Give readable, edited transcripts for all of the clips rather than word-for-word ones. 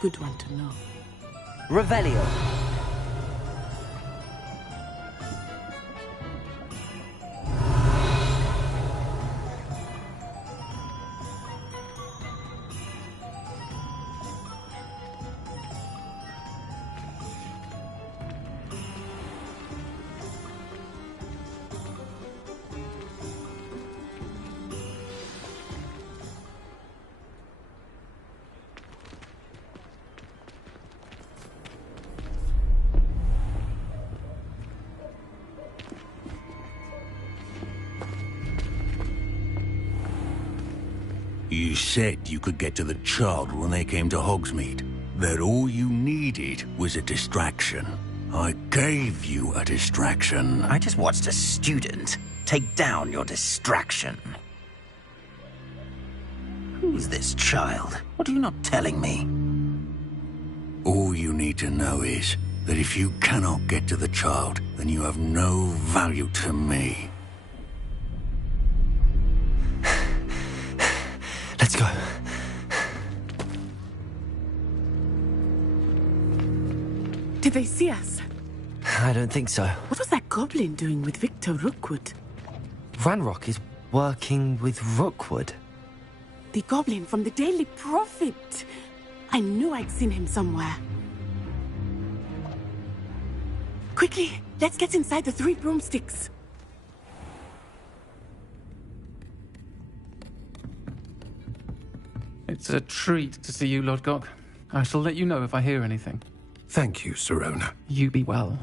good one to know. Revelio. You said you could get to the child when they came to Hogsmeade. That all you needed was a distraction. I gave you a distraction. I just watched a student take down your distraction. Who's this child? What are you not telling me? All you need to know is that if you cannot get to the child, then you have no value to me. Let's go. Did they see us? I don't think so. What was that goblin doing with Victor Rookwood? Ranrock is working with Rookwood. The goblin from the Daily Prophet. I knew I'd seen him somewhere. Quickly, let's get inside the 3 broomsticks. It's a treat to see you, Lodgok. I shall let you know if I hear anything. Thank you, Sirona. You be well.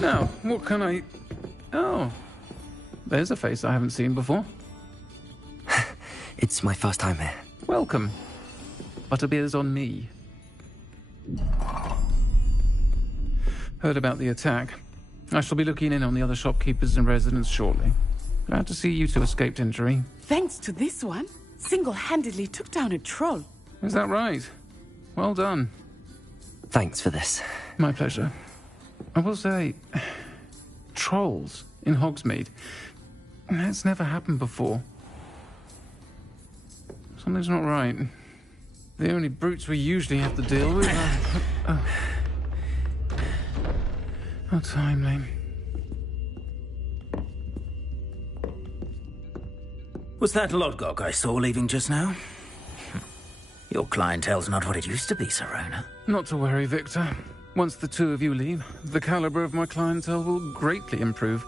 Now, what can I... Oh, there's a face I haven't seen before. It's my first time here. Welcome. Butterbeer's on me. Heard about the attack. I shall be looking in on the other shopkeepers and residents shortly. Glad to see you two escaped injury. Thanks to this one, single-handedly took down a troll. Is that right? Well done. Thanks for this. My pleasure. I will say, trolls in Hogsmeade. That's never happened before. Something's not right. The only brutes we usually have to deal with are... How timely. Was that Lodgok I saw leaving just now? Your clientele's not what it used to be, Sirona. Not to worry, Victor. Once the two of you leave, the caliber of my clientele will greatly improve.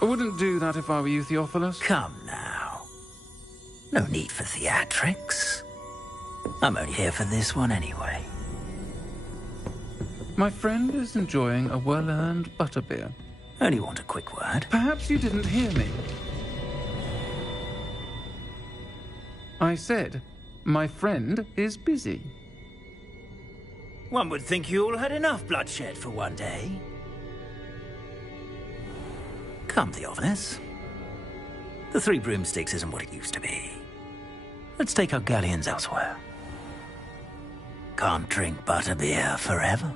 I wouldn't do that if I were you, Theophilus. Come now. No need for theatrics. I'm only here for this one anyway. My friend is enjoying a well-earned butterbeer. Only want a quick word. Perhaps you didn't hear me. I said, my friend is busy. One would think you all had enough bloodshed for one day. Come, Theophilus. The 3 broomsticks isn't what it used to be. Let's take our galleons elsewhere. Can't drink butterbeer forever.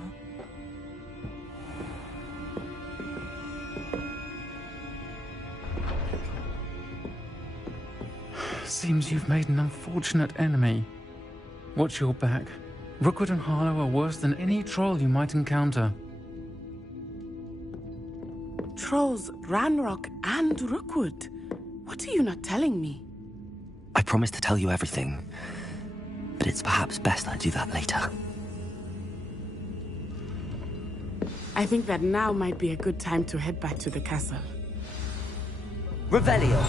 Seems you've made an unfortunate enemy. Watch your back. Rookwood and Harlow are worse than any troll you might encounter. Trolls, Ranrock, and Rookwood. What are you not telling me? I promised to tell you everything, but it's perhaps best I do that later. I think that now might be a good time to head back to the castle. Revelio.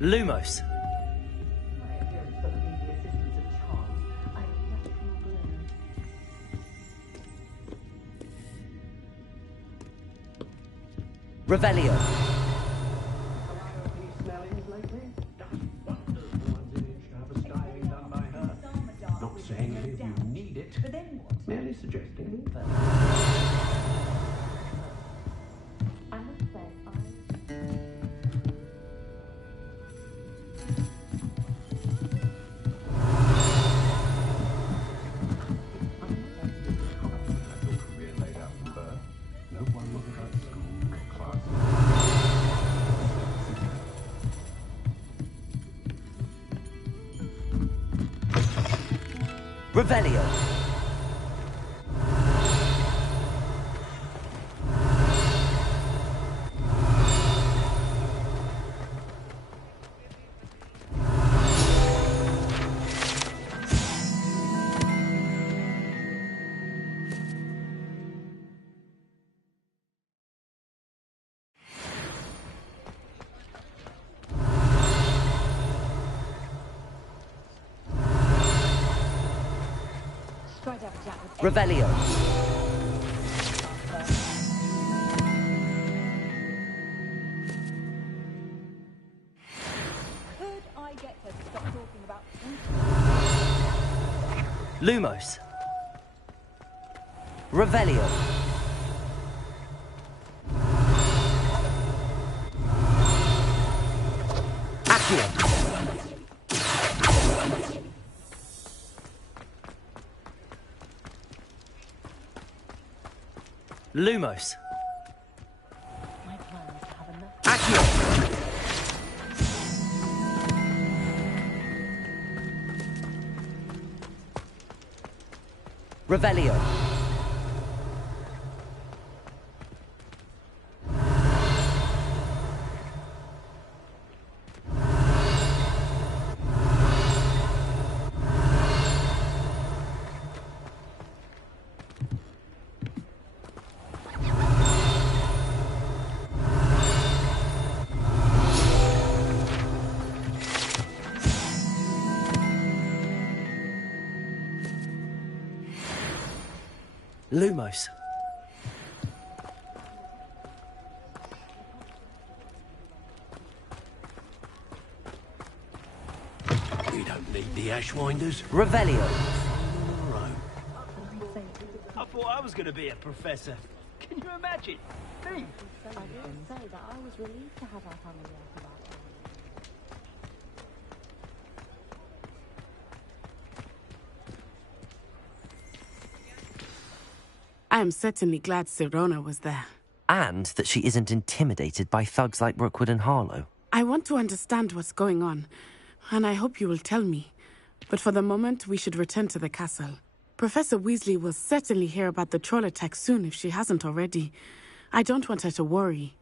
Lumos. Revelio. Not saying that you need it, merely suggesting. Revelio. Revelio. Could I get her to stop talking about Lumos. Revelio. Accio. Lumos. my plans to have enough? Accio. Revelio. Lumos. We don't need the Ashwinders. Revelio. I thought I was going to be a professor. Can you imagine? Me? I didn't say that I was relieved to have our family out of our town. I am certainly glad Sirona was there. And that she isn't intimidated by thugs like Rookwood and Harlow. I want to understand what's going on, and I hope you will tell me. But for the moment, we should return to the castle. Professor Weasley will certainly hear about the troll attack soon if she hasn't already. I don't want her to worry.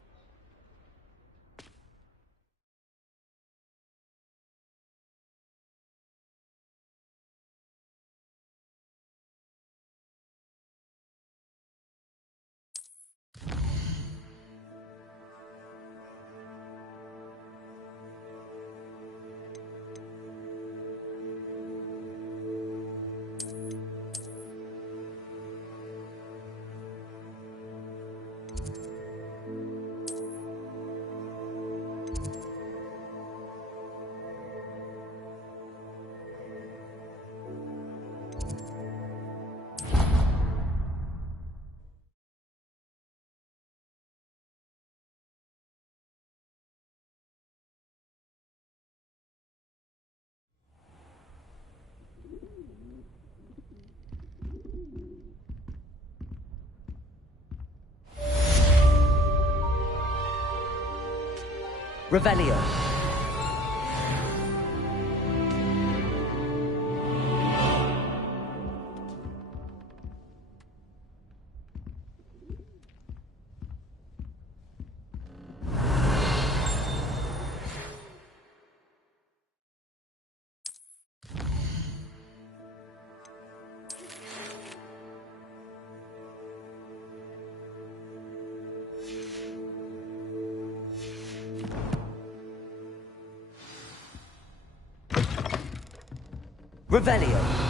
Revelio. Revelio.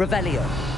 Revelio.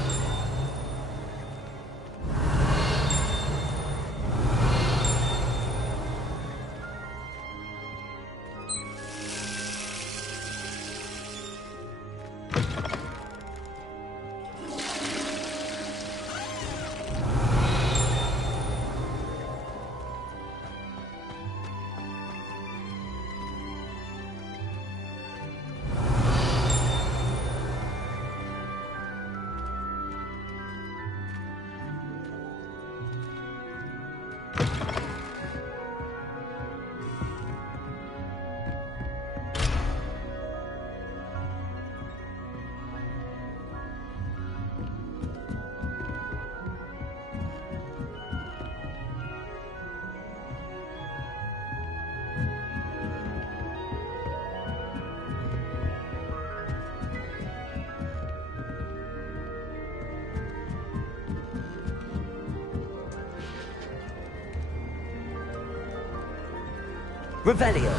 Revelio.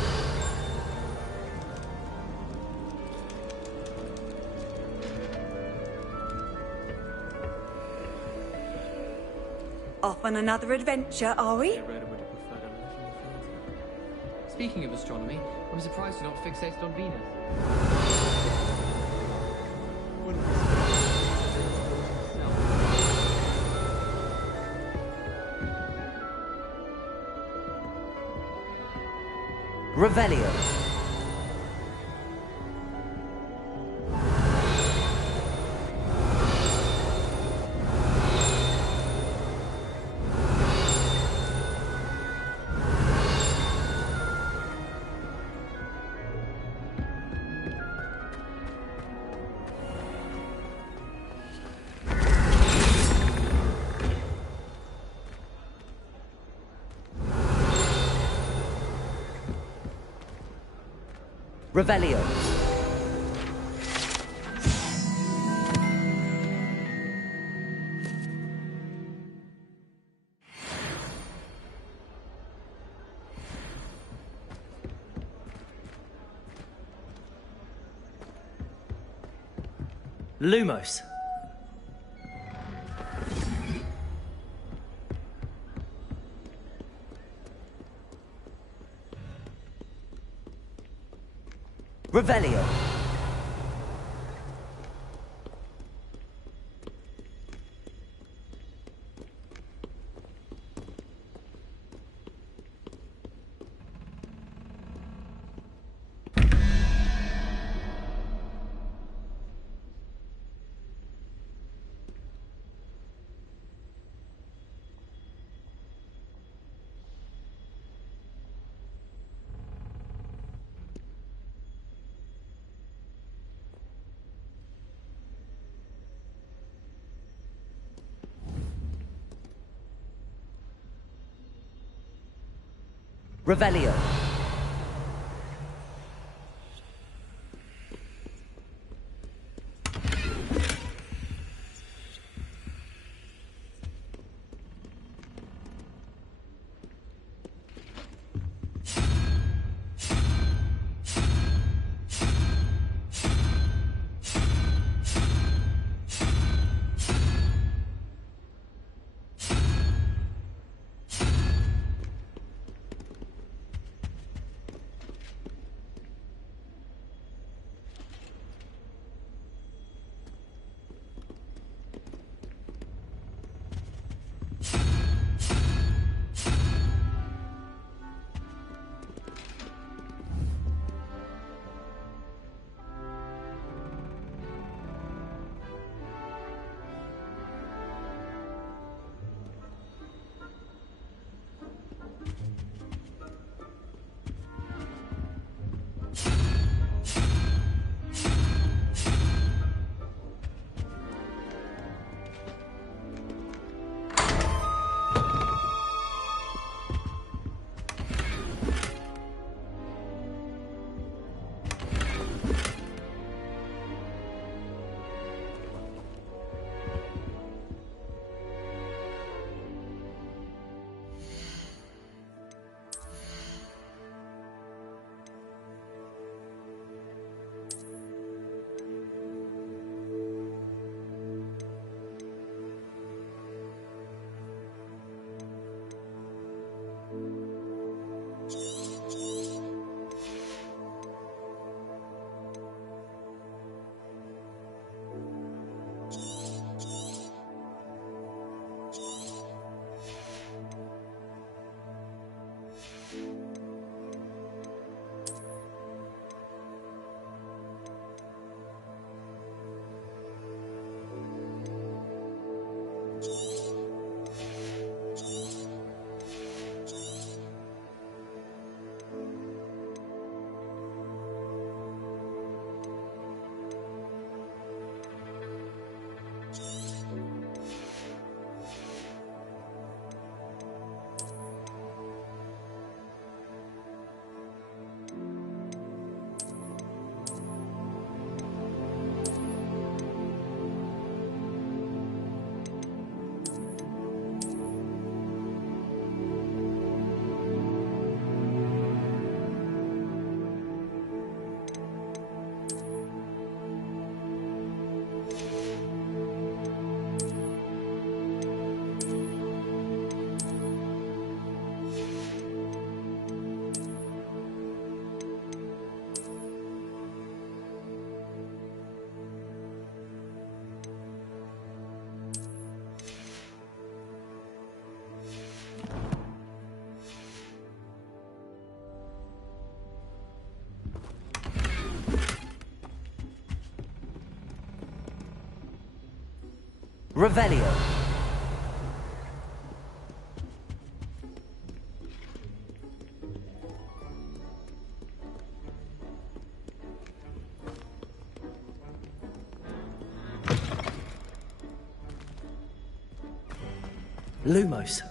Off on another adventure, are we? Speaking of astronomy, I'm surprised you're not fixated on Venus. Revelio. Revelio. Lumos. Revelio. Revelio. Revelio. Lumos.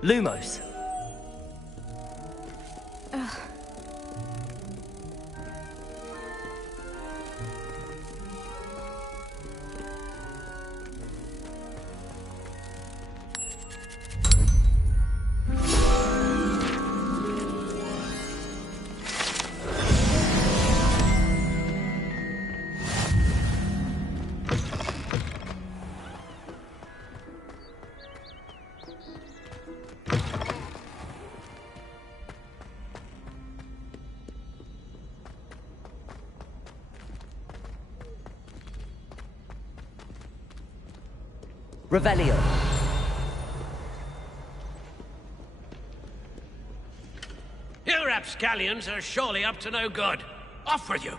Lumos. Revelio. You rapscallions are surely up to no good. Off with you!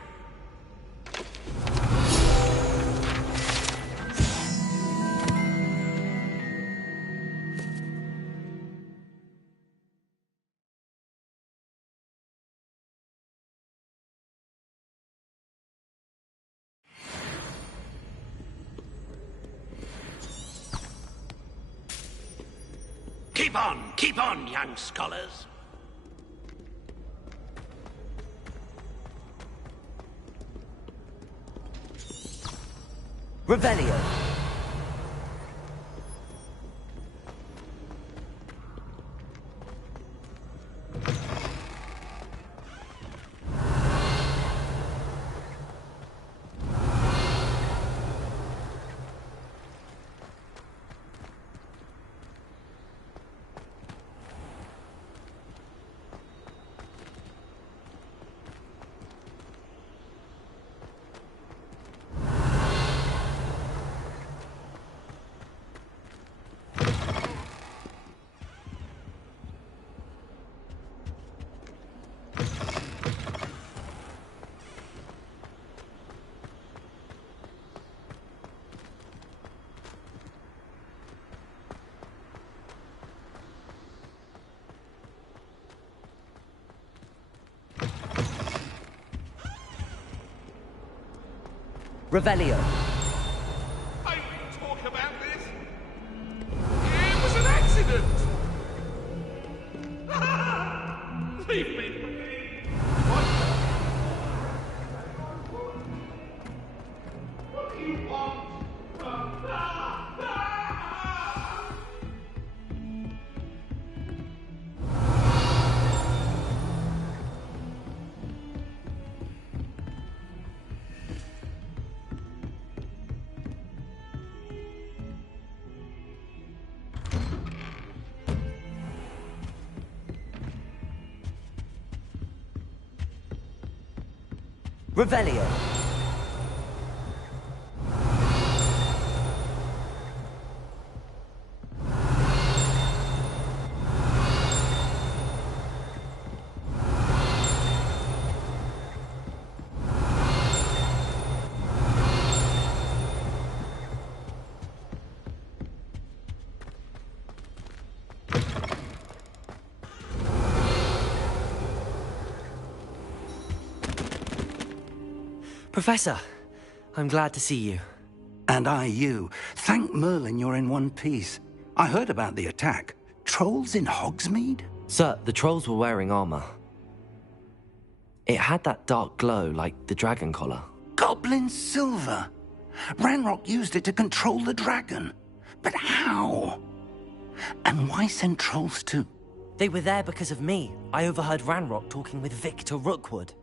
Keep on, young scholars. Revelio. Revelio. I didn't talk about this. It was an accident. Leave me. What do you want? Revelio. Professor, I'm glad to see you. And I you. Thank Merlin you're in one piece. I heard about the attack. Trolls in Hogsmeade? Sir, the trolls were wearing armor. It had that dark glow like the dragon collar. Goblin silver! Ranrock used it to control the dragon. But how? And why send trolls to... They were there because of me. I overheard Ranrock talking with Victor Rookwood.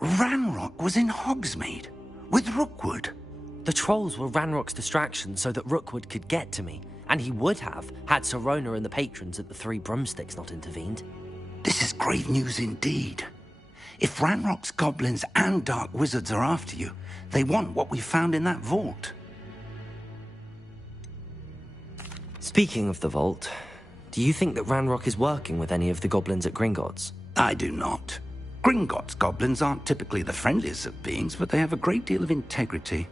Ranrock was in Hogsmeade? With Rookwood? The trolls were Ranrock's distraction so that Rookwood could get to me. And he would have, had Sirona and the patrons at the Three Broomsticks not intervened. This is grave news indeed. If Ranrock's goblins and dark wizards are after you, they want what we found in that vault. Speaking of the vault, do you think that Ranrock is working with any of the goblins at Gringotts? I do not. Gringotts goblins aren't typically the friendliest of beings, but they have a great deal of integrity.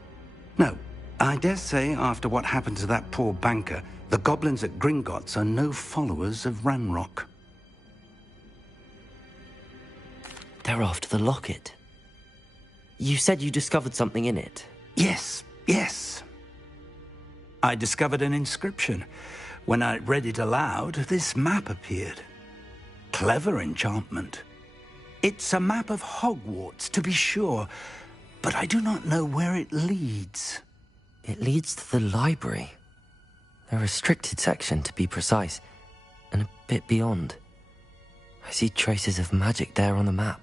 No, I dare say after what happened to that poor banker, the goblins at Gringotts are no followers of Ranrock. They're after the locket. You said you discovered something in it. Yes. I discovered an inscription. When I read it aloud, this map appeared. Clever enchantment. It's a map of Hogwarts, to be sure, but I do not know where it leads. It leads to the library. A restricted section, to be precise, and a bit beyond. I see traces of magic there on the map.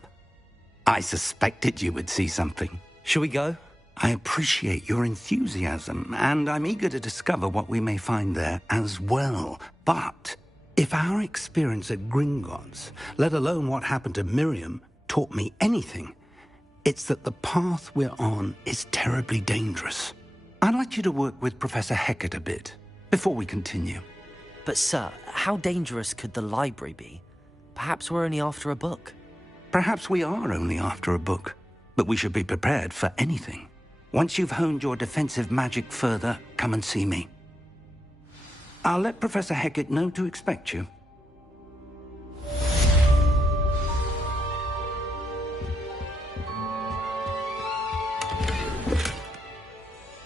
I suspected you would see something. Shall we go? I appreciate your enthusiasm, and I'm eager to discover what we may find there as well. But if our experience at Gringotts, let alone what happened to Miriam, taught me anything, it's that the path we're on is terribly dangerous. I'd like you to work with Professor Hecat a bit, before we continue. But sir, how dangerous could the library be? Perhaps we're only after a book. Perhaps we are only after a book, but we should be prepared for anything. Once you've honed your defensive magic further, come and see me. I'll let Professor Hecat know to expect you.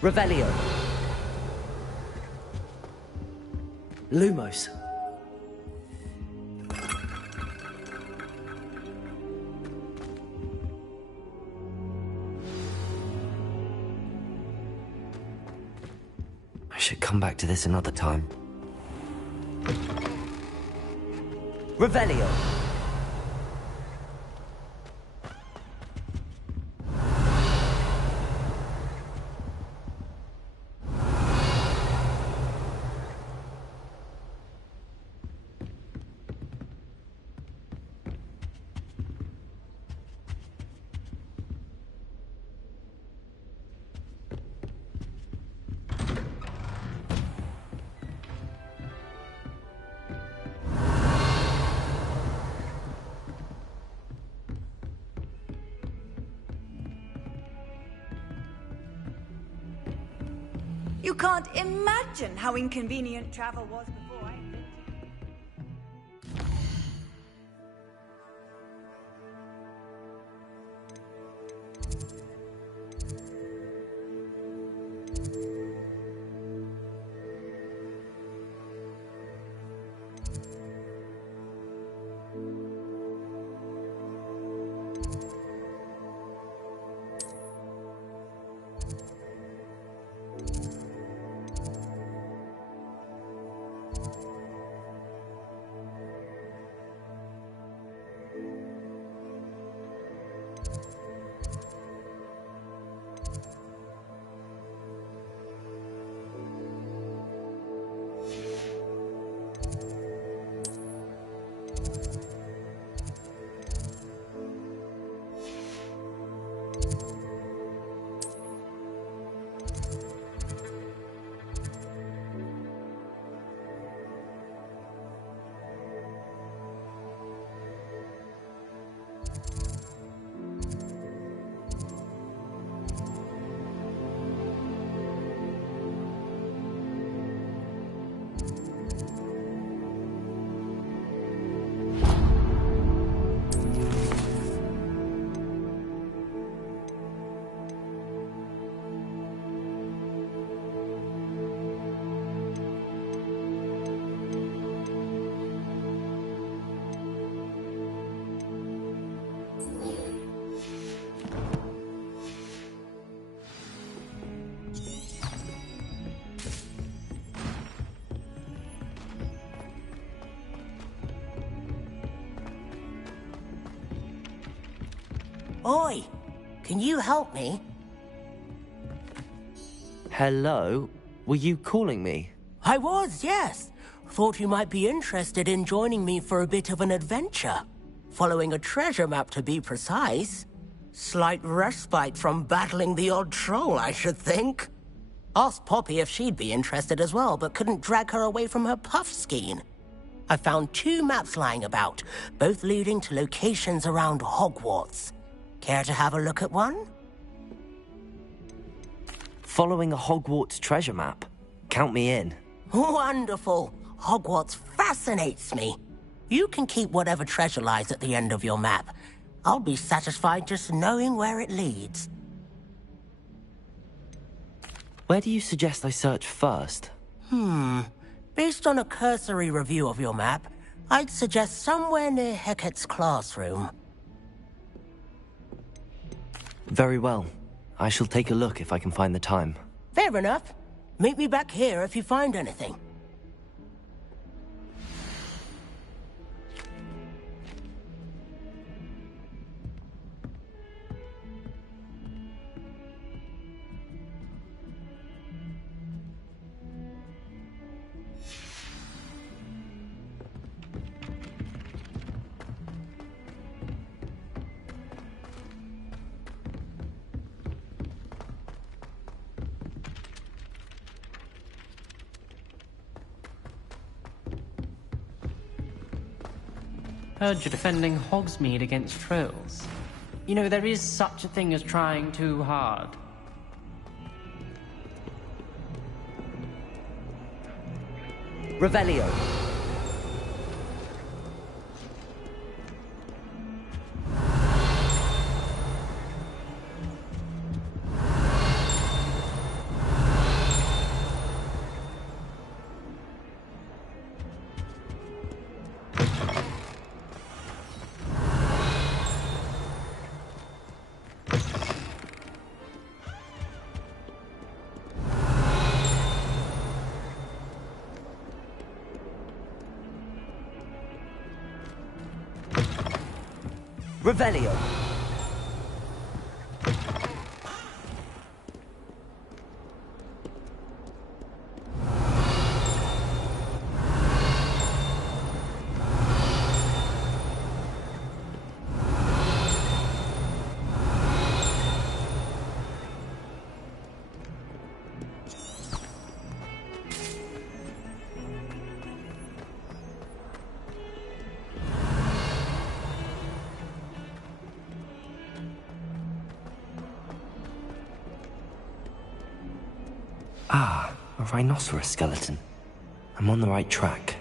Revelio. Lumos. I should come back to this another time. Revelio. You can't imagine how inconvenient travel was before I... Oi, can you help me? Hello? Were you calling me? I was, yes. Thought you might be interested in joining me for a bit of an adventure. Following a treasure map, to be precise. Slight respite from battling the odd troll, I should think. Asked Poppy if she'd be interested as well, but couldn't drag her away from her puff skein. I found 2 maps lying about, both leading to locations around Hogwarts. Care to have a look at one? Following a Hogwarts treasure map? Count me in. Wonderful. Hogwarts fascinates me. You can keep whatever treasure lies at the end of your map. I'll be satisfied just knowing where it leads. Where do you suggest I search first? Based on a cursory review of your map, I'd suggest somewhere near Hecat's classroom. Very well. I shall take a look if I can find the time. Fair enough. Meet me back here if you find anything. Heard you're defending Hogsmeade against trolls. You know, there is such a thing as trying too hard. Revelio. Revelio. Ah, a rhinoceros skeleton. I'm on the right track.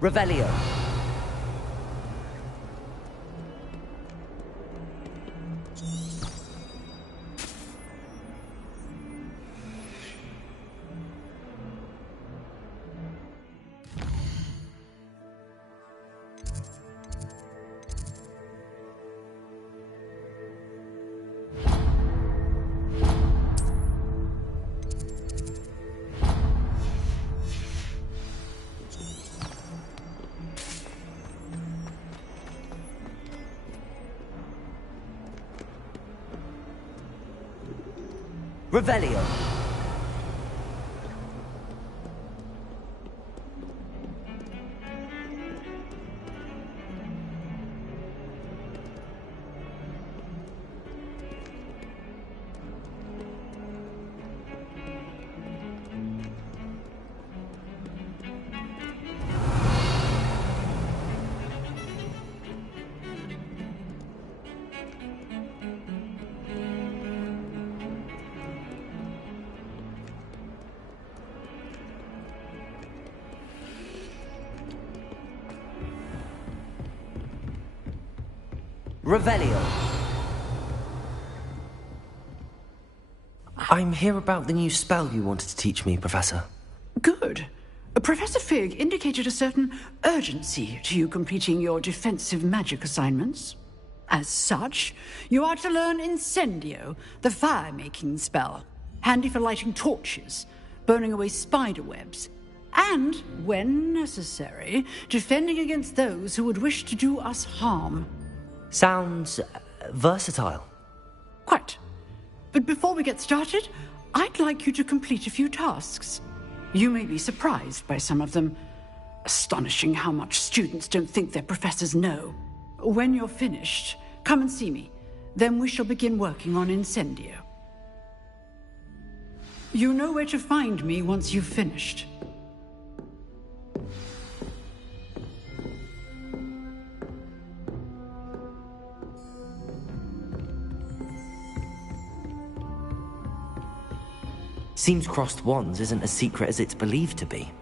Revelio. Revelio. Revelio. I'm here about the new spell you wanted to teach me, Professor. Good. Professor Fig indicated a certain urgency to you completing your defensive magic assignments. As such, you are to learn Incendio, the fire-making spell. handy for lighting torches, burning away spider webs, and, when necessary, defending against those who would wish to do us harm. Sounds versatile. Quite. But before we get started, I'd like you to complete a few tasks. You may be surprised by some of them. Astonishing how much students don't think their professors know. When you're finished, come and see me. Then we shall begin working on Incendio. You know where to find me once you've finished. Seems crossed wands isn't as secret as it's believed to be.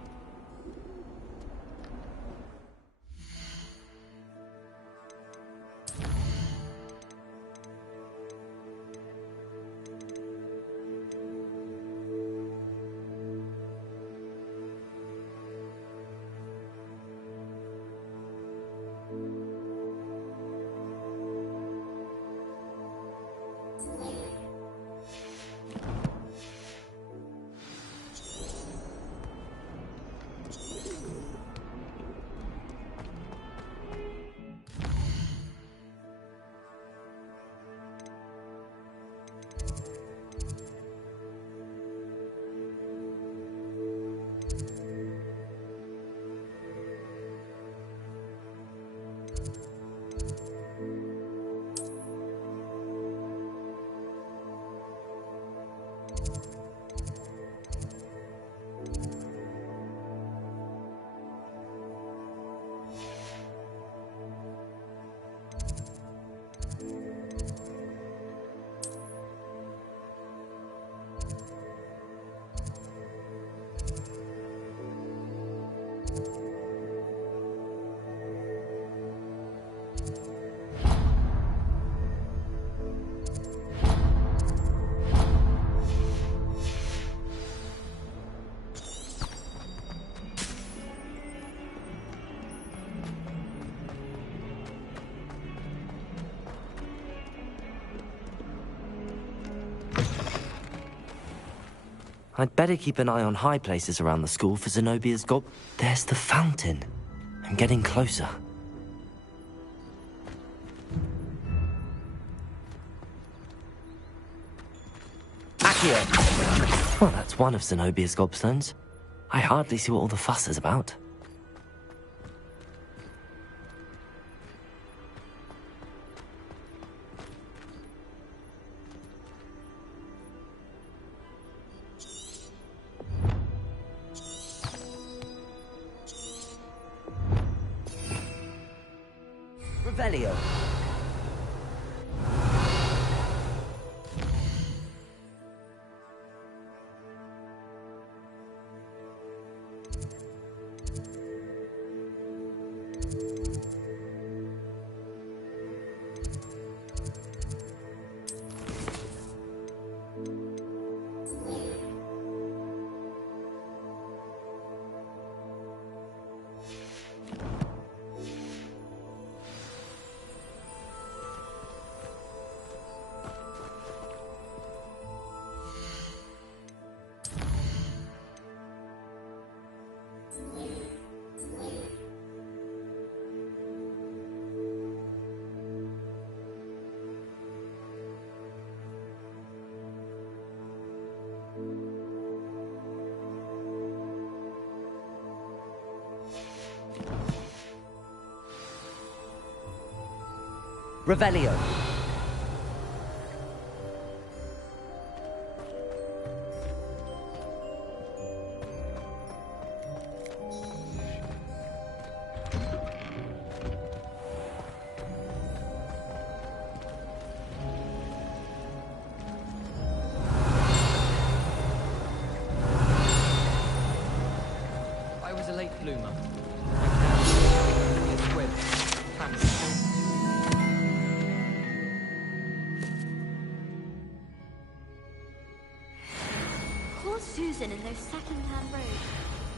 I'd better keep an eye on high places around the school for Zenobia's gob. There's the fountain. I'm getting closer. Accio! Well, that's one of Zenobia's gobstones. I hardly see what all the fuss is about. Revelio. Revelio. I was a late bloomer. Susan in those second-hand robes.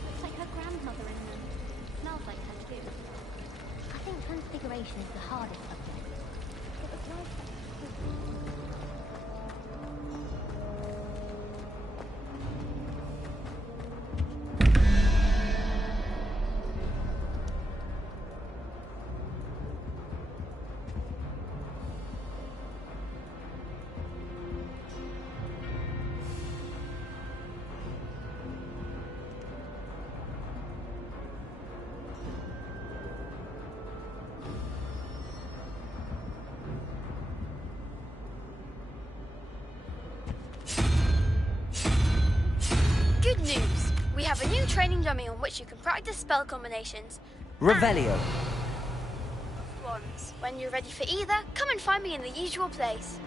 Looks like her grandmother in them. Smells like her too. I think transfiguration is the hardest subject. It was nice that Good news! We have a new training dummy on which you can practice spell combinations. Revelio. Ones. When you're ready for either, come and find me in the usual place.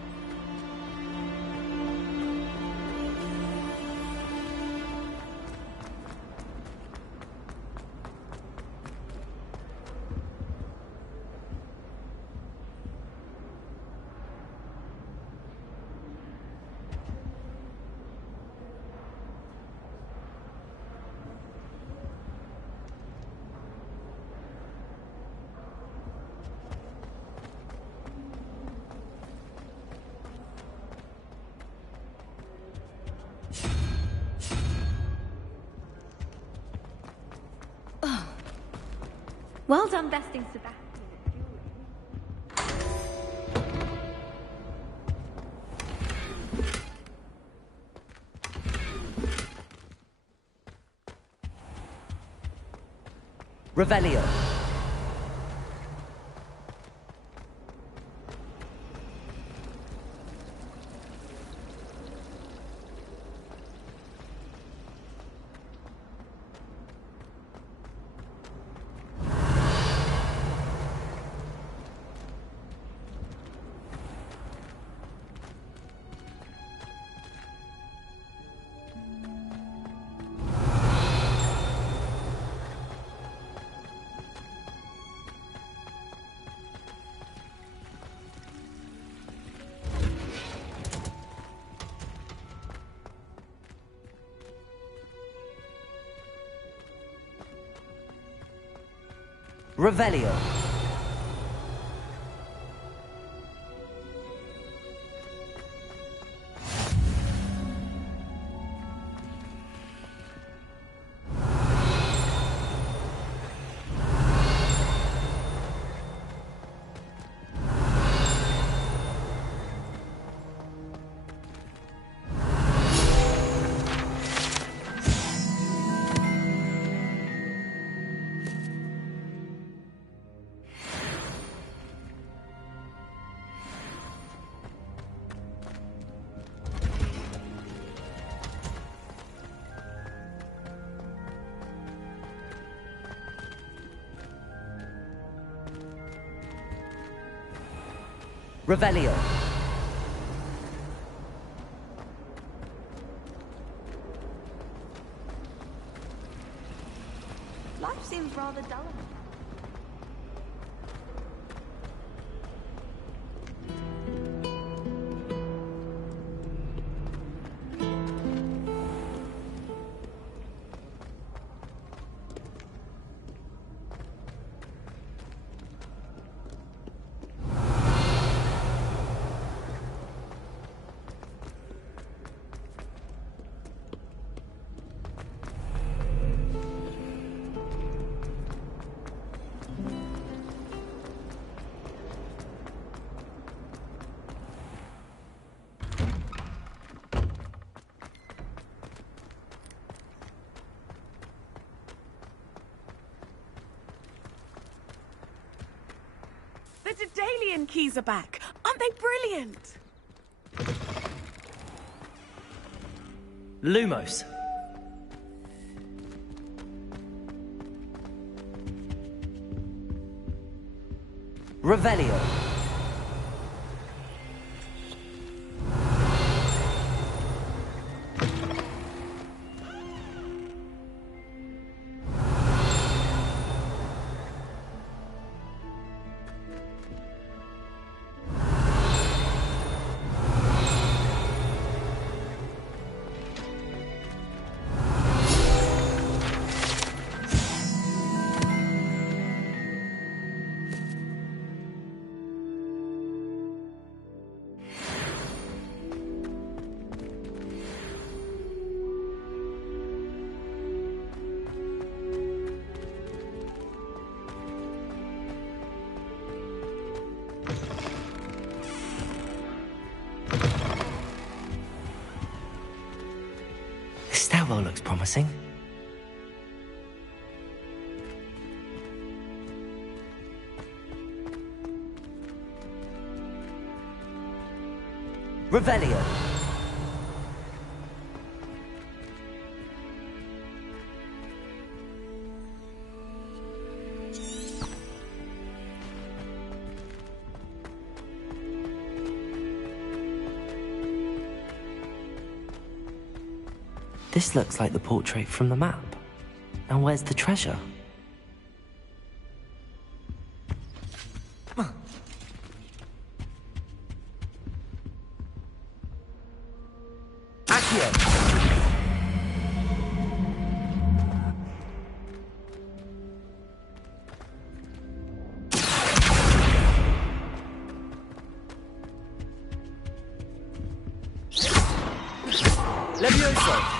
Well done besting Sebastian. Revelio. Revelio. Revelio. Life seems rather dull. The Daedalian keys are back. Aren't they brilliant? Lumos. Revelio. This stairwell looks promising. Revelio. This looks like the portrait from the map. Now where's the treasure? Accio! Levioso!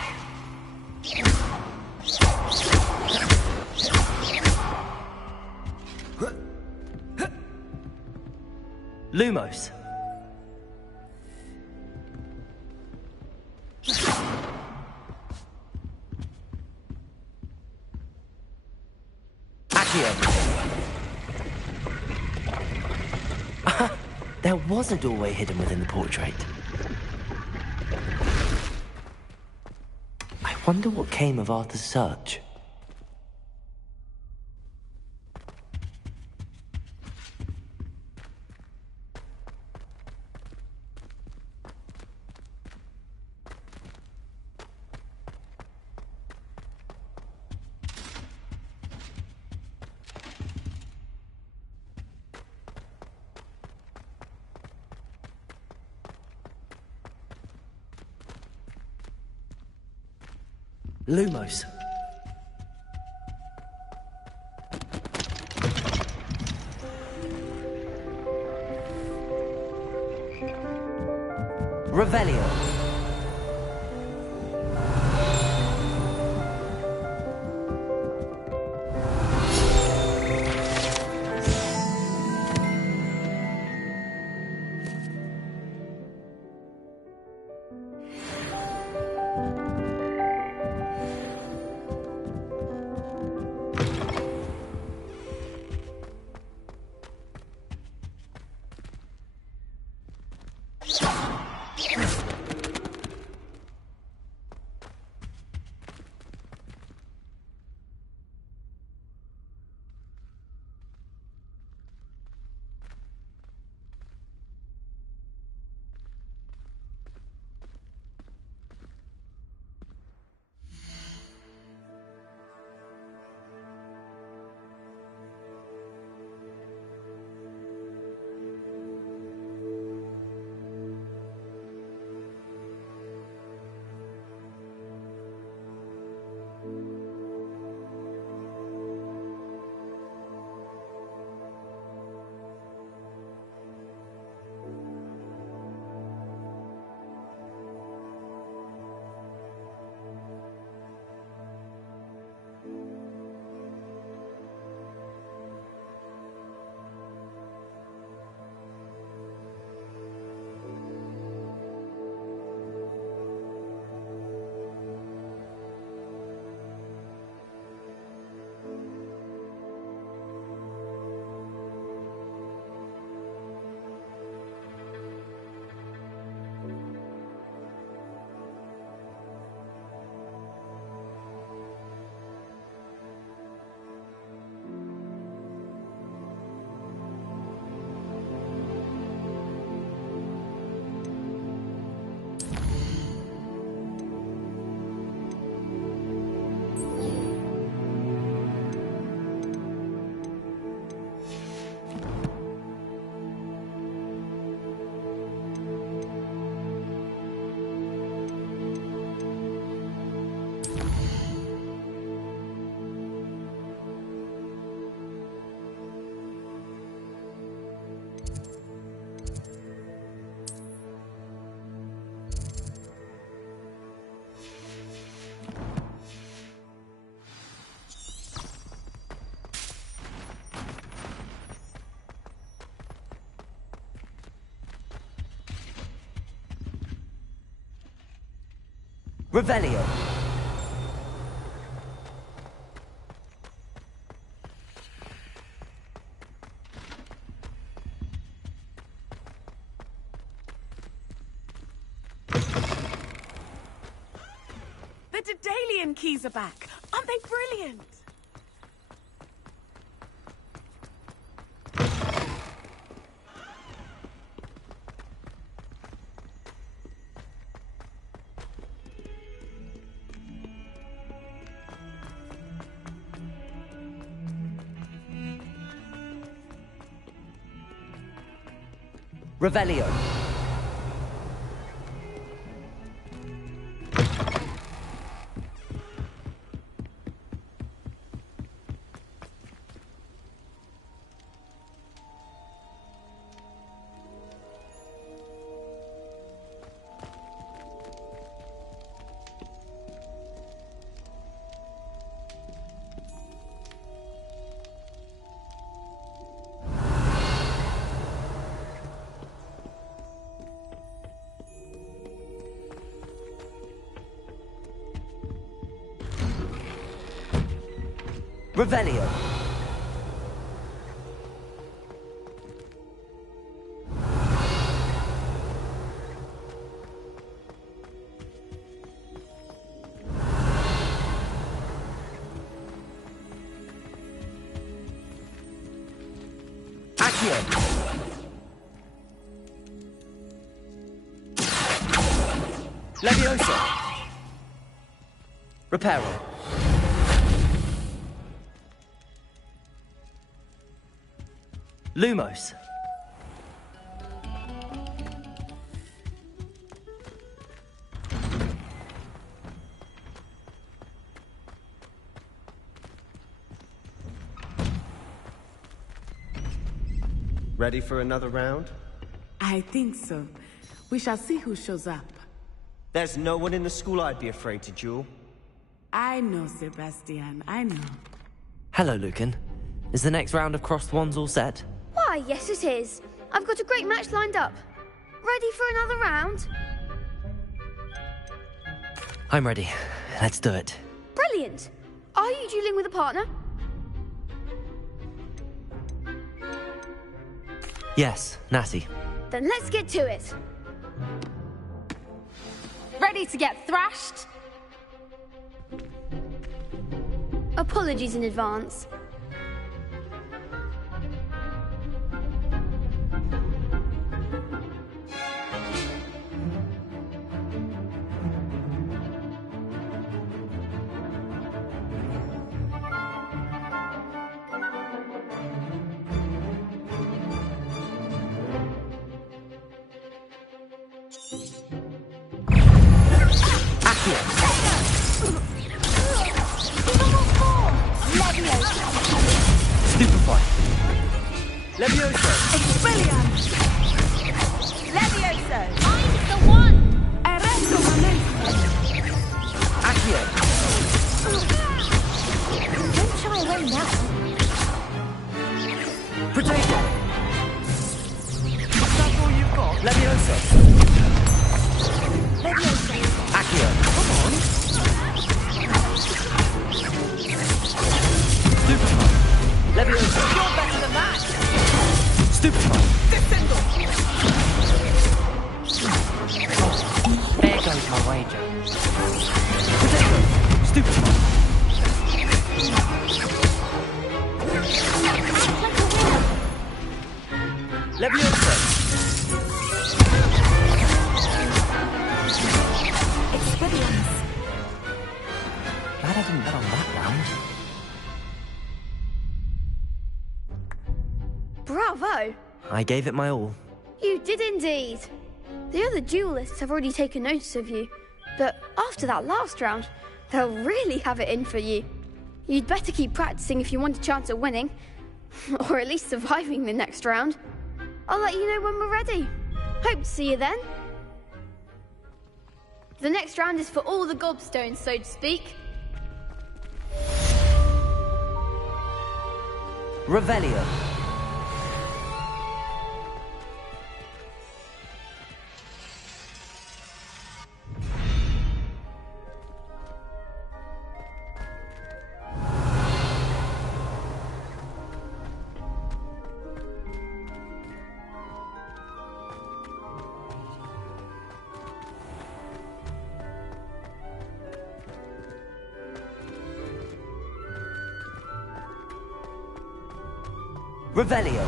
Lumos! There was a doorway hidden within the portrait. I wonder what came of Arthur's search. Lumos. Revelio. Revelio. The Daedalian keys are back. Aren't they brilliant? Revelio. Revelio. Accio. Leviosa. Reparo. Lumos. Ready for another round? I think so. We shall see who shows up. There's no one in the school I'd be afraid to duel. I know, Sebastian. I know. Hello, Lucan. Is the next round of crossed wands all set? Why, yes it is. I've got a great match lined up. Ready for another round? I'm ready. Let's do it. Brilliant. Are you dueling with a partner? Yes, Natty. Then let's get to it. Ready to get thrashed? Apologies in advance. Stupefy. Leviosa. Expelliarmus! Levioso! I'm the one! Arresto momento! Accio. Don't shy away now. Potato. Is that all you've got? Leviosa. Leviosa. Accio. Come on. Stupefy. Leviosa. You're better than that! Stupefy. Descendo! There goes my wager. Potato. Stupefy. Leviosa. Expelliarmus! Glad I didn't bet on that round. Bravo! I gave it my all. You did indeed. The other duelists have already taken notice of you, but after that last round, they'll really have it in for you. You'd better keep practicing if you want a chance at winning, or at least surviving the next round. I'll let you know when we're ready. Hope to see you then. The next round is for all the gobstones, so to speak. Revelio. Revelio.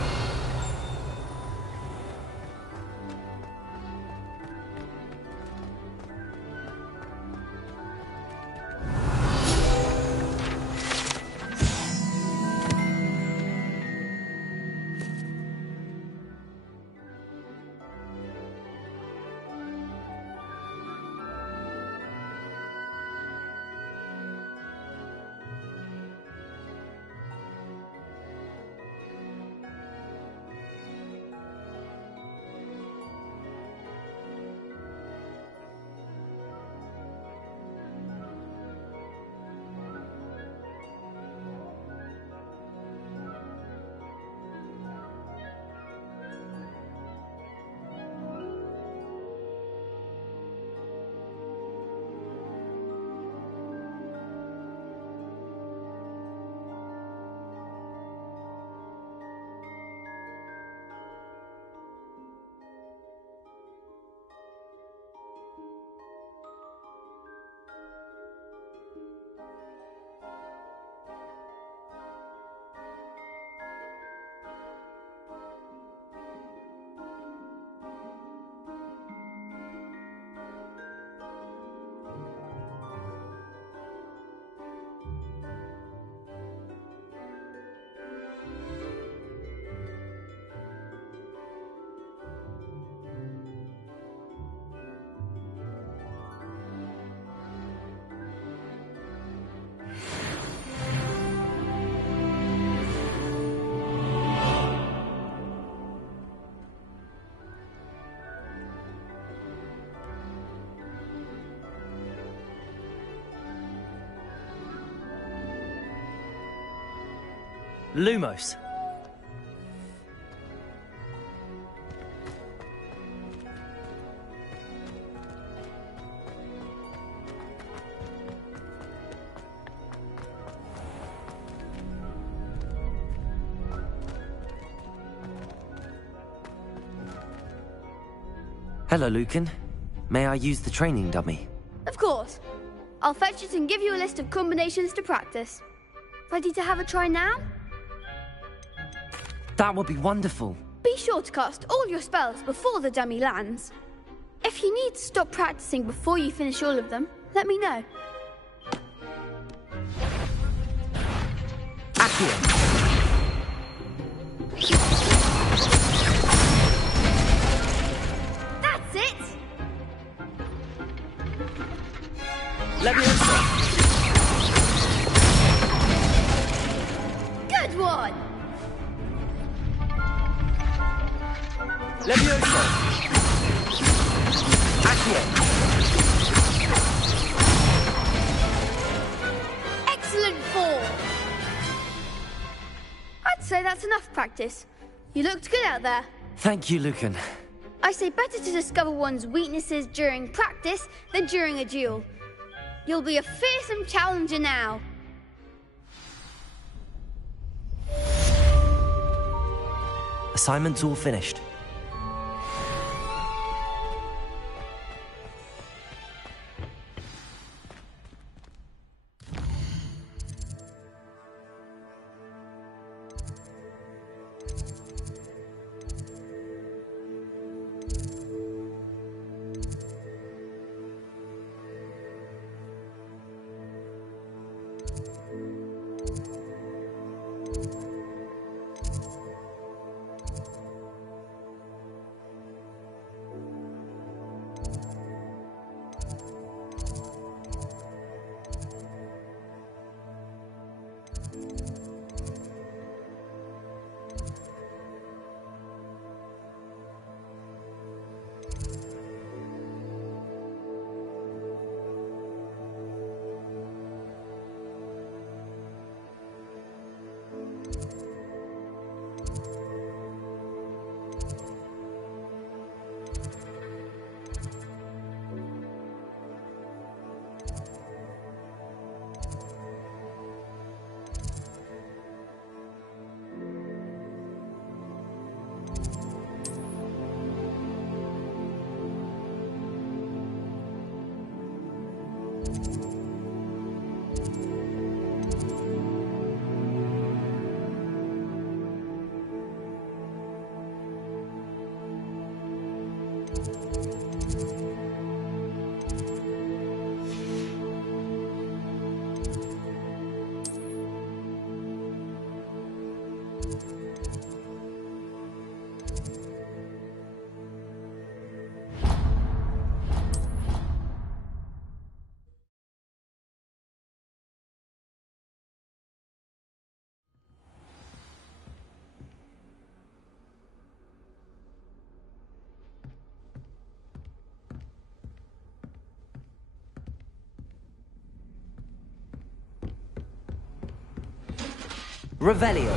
Lumos. Hello, Lucan. May I use the training dummy? Of course. I'll fetch it and give you a list of combinations to practice. Ready to have a try now? That would be wonderful. Be sure to cast all your spells before the dummy lands. If you need to stop practicing before you finish all of them, let me know. Accio. That's it! Leviosa. Good one! Leviosa. Accio. Excellent form! I'd say that's enough practice. You looked good out there. Thank you, Lucan. I say better to discover one's weaknesses during practice than during a duel. You'll be a fearsome challenger now. Assignment's all finished. Revelio.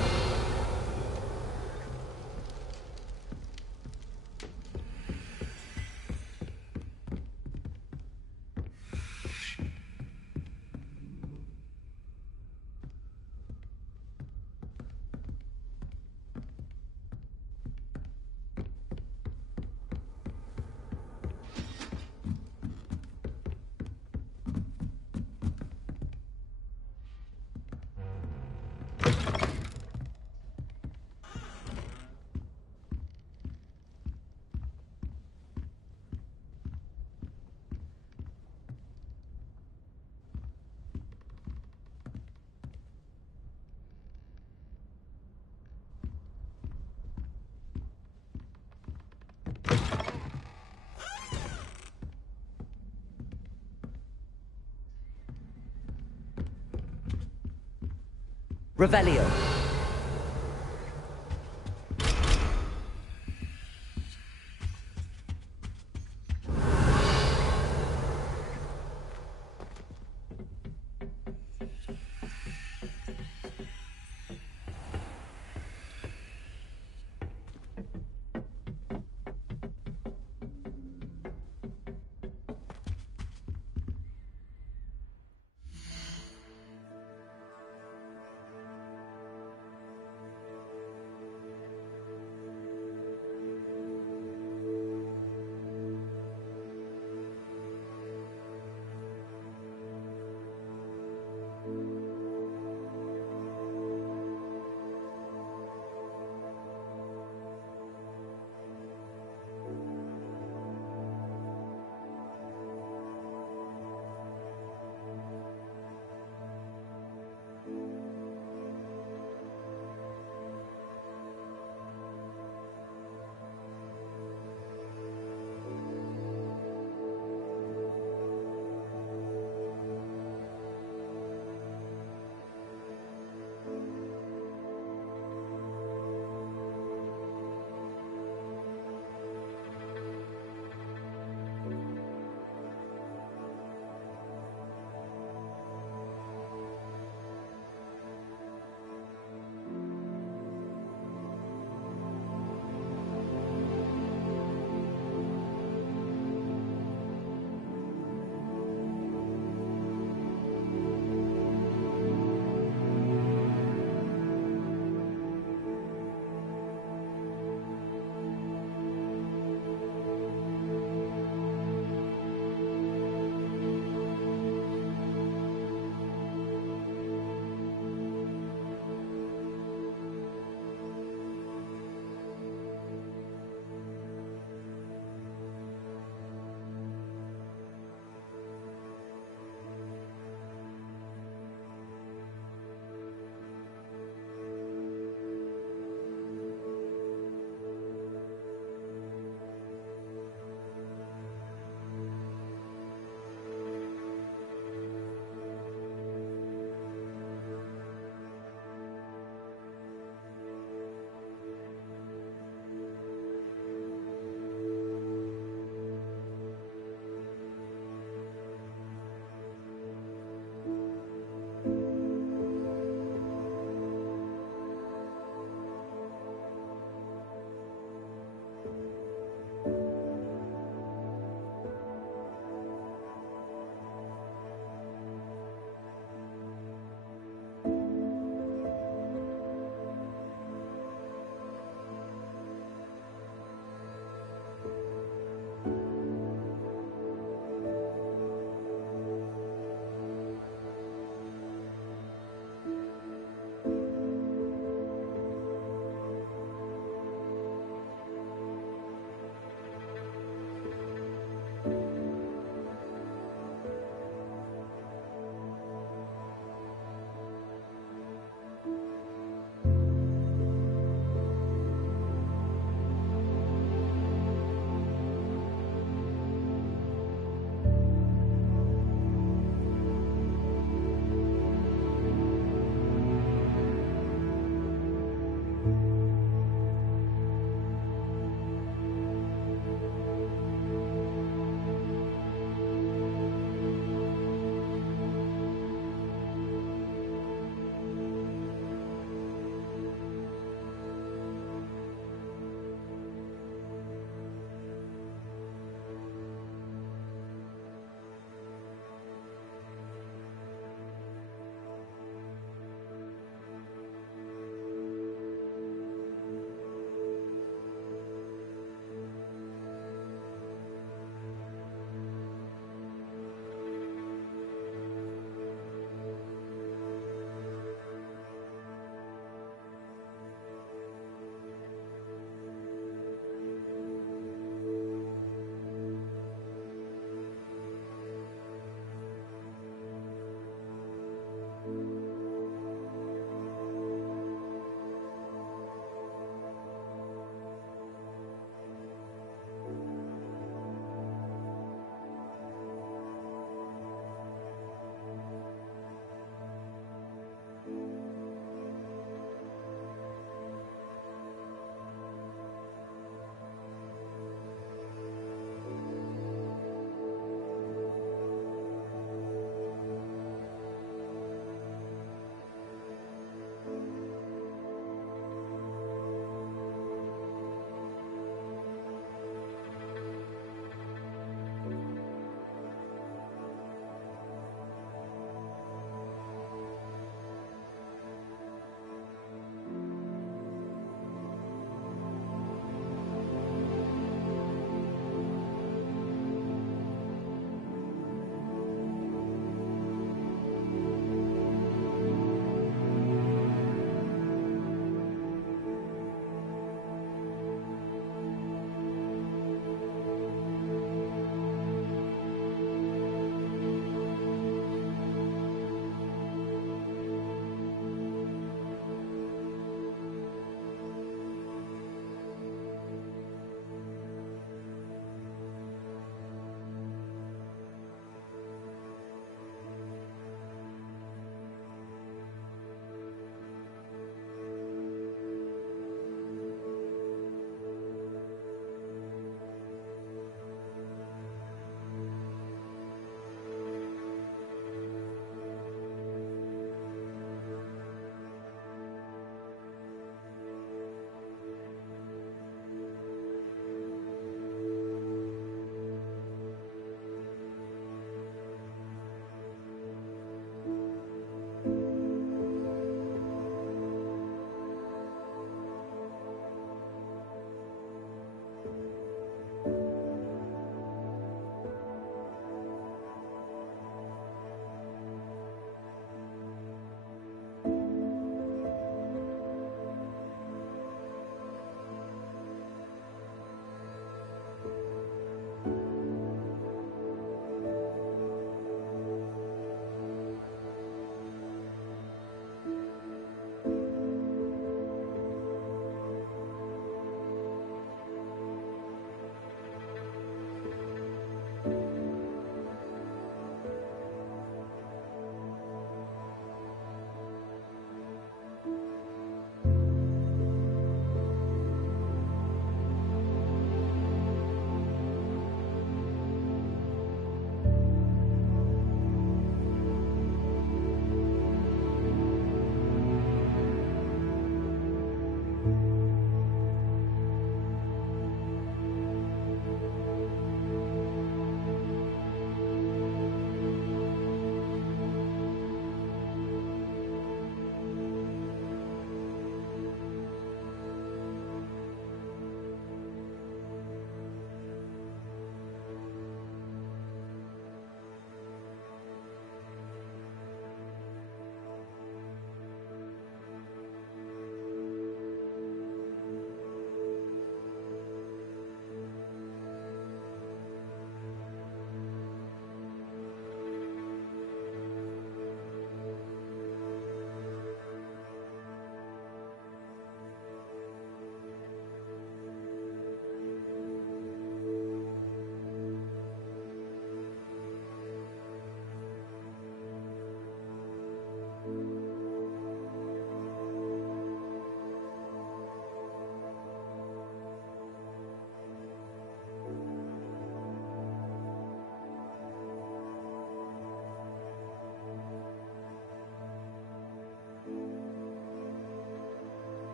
Revelio.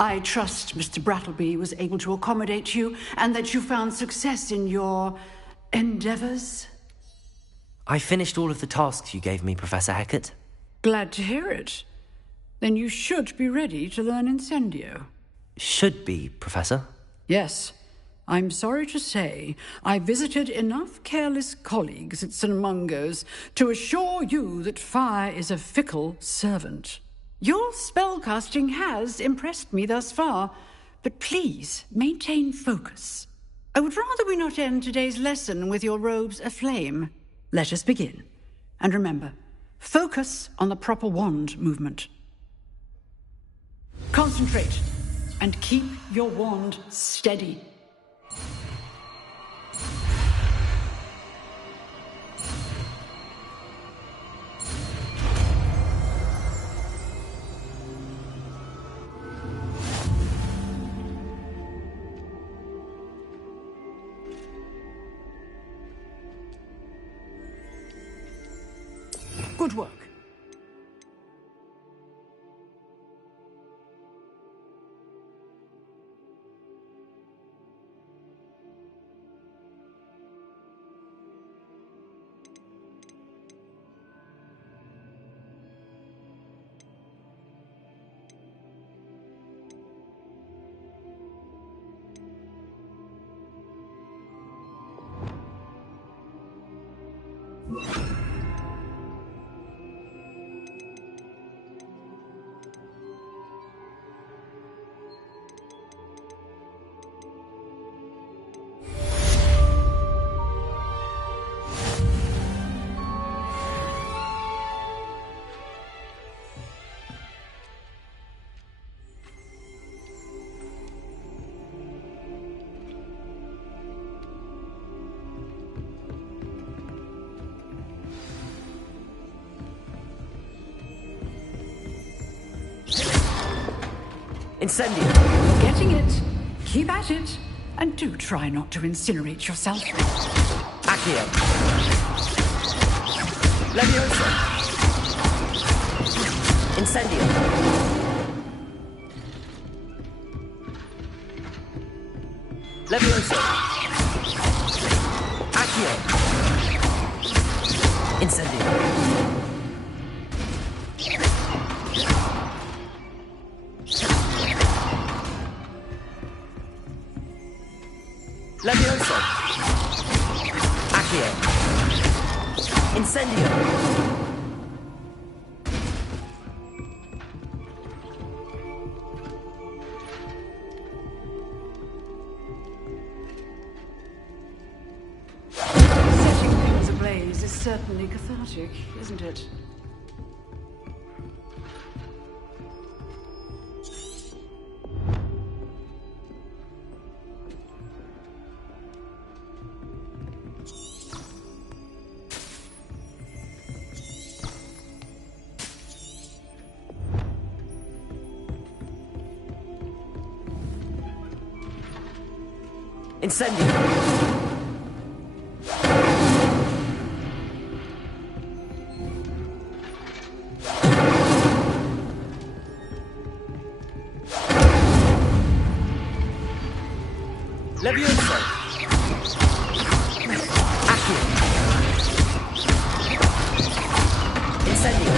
I trust Mr. Brattleby was able to accommodate you and that you found success in your endeavors. I finished all of the tasks you gave me, Professor Hecat. Glad to hear it. Then you should be ready to learn Incendio. Should be, Professor? Yes. I'm sorry to say I visited enough careless colleagues at St. Mungo's to assure you that fire is a fickle servant. Your spellcasting has impressed me thus far, but please maintain focus. I would rather we not end today's lesson with your robes aflame. Let us begin. And remember, focus on the proper wand movement. Concentrate and keep your wand steady. Good work. Incendio! You're getting it. Keep at it. And do try not to incinerate yourself. Accio! Leviosa! Incendio! Leviosa! Accio! Incendio! Leviosa! Accio! Incendio! Setting things ablaze is certainly cathartic, isn't it? Incendio! Leviosa! Accio! Incendio!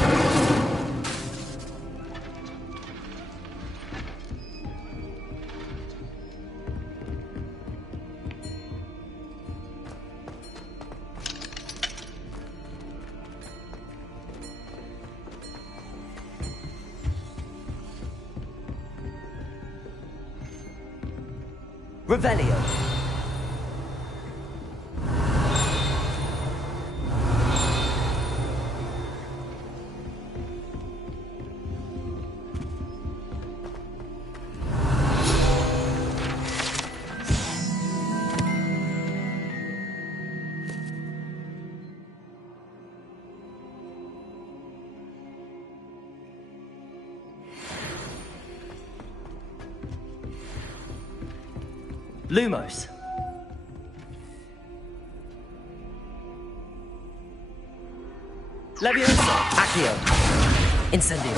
Revelio! Lumos! Leviosa! Accio! Incendio!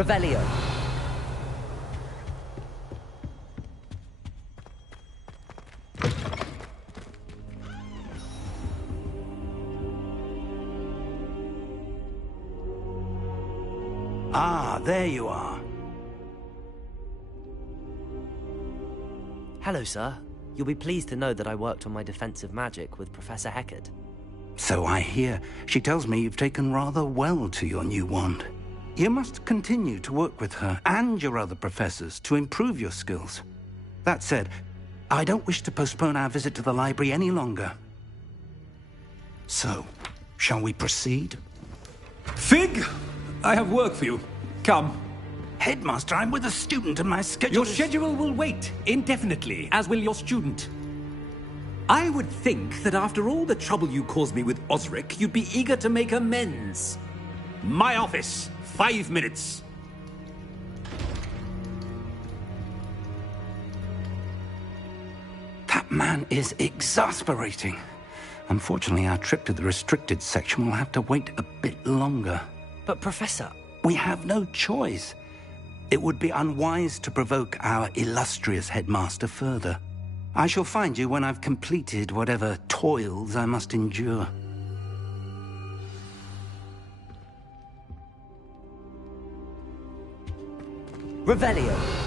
Revelio. Ah, there you are. Hello, sir. You'll be pleased to know that I worked on my defensive magic with Professor Heckard. So I hear. She tells me you've taken rather well to your new wand. You must continue to work with her and your other professors to improve your skills. That said, I don't wish to postpone our visit to the library any longer. So, shall we proceed? Fig! I have work for you. Come. Headmaster, I'm with a student and my schedule Your schedule will wait indefinitely, as will your student. I would think that after all the trouble you caused me with Osric, you'd be eager to make amends. My office, 5 minutes. That man is exasperating. Unfortunately, our trip to the restricted section will have to wait a bit longer. But, Professor... We have no choice. It would be unwise to provoke our illustrious headmaster further. I shall find you when I've completed whatever toils I must endure. Revelio.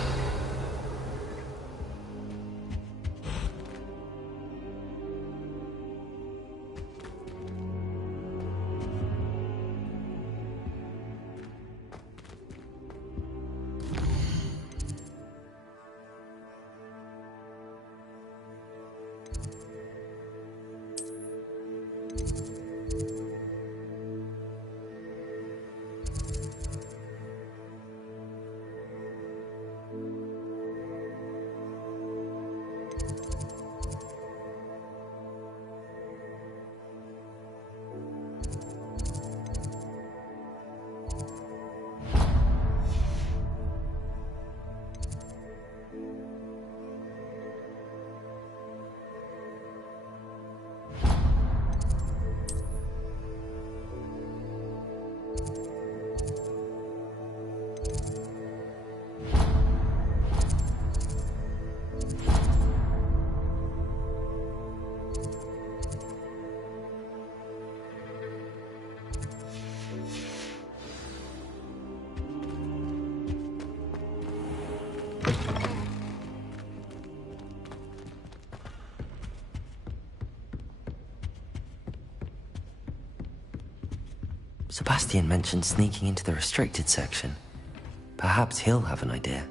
Sebastian mentioned sneaking into the restricted section. Perhaps he'll have an idea.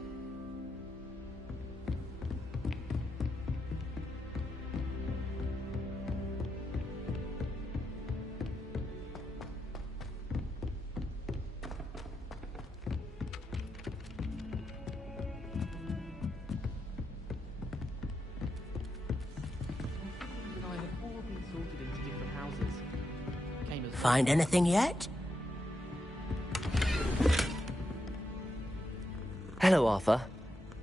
Find anything yet? Hello, Arthur.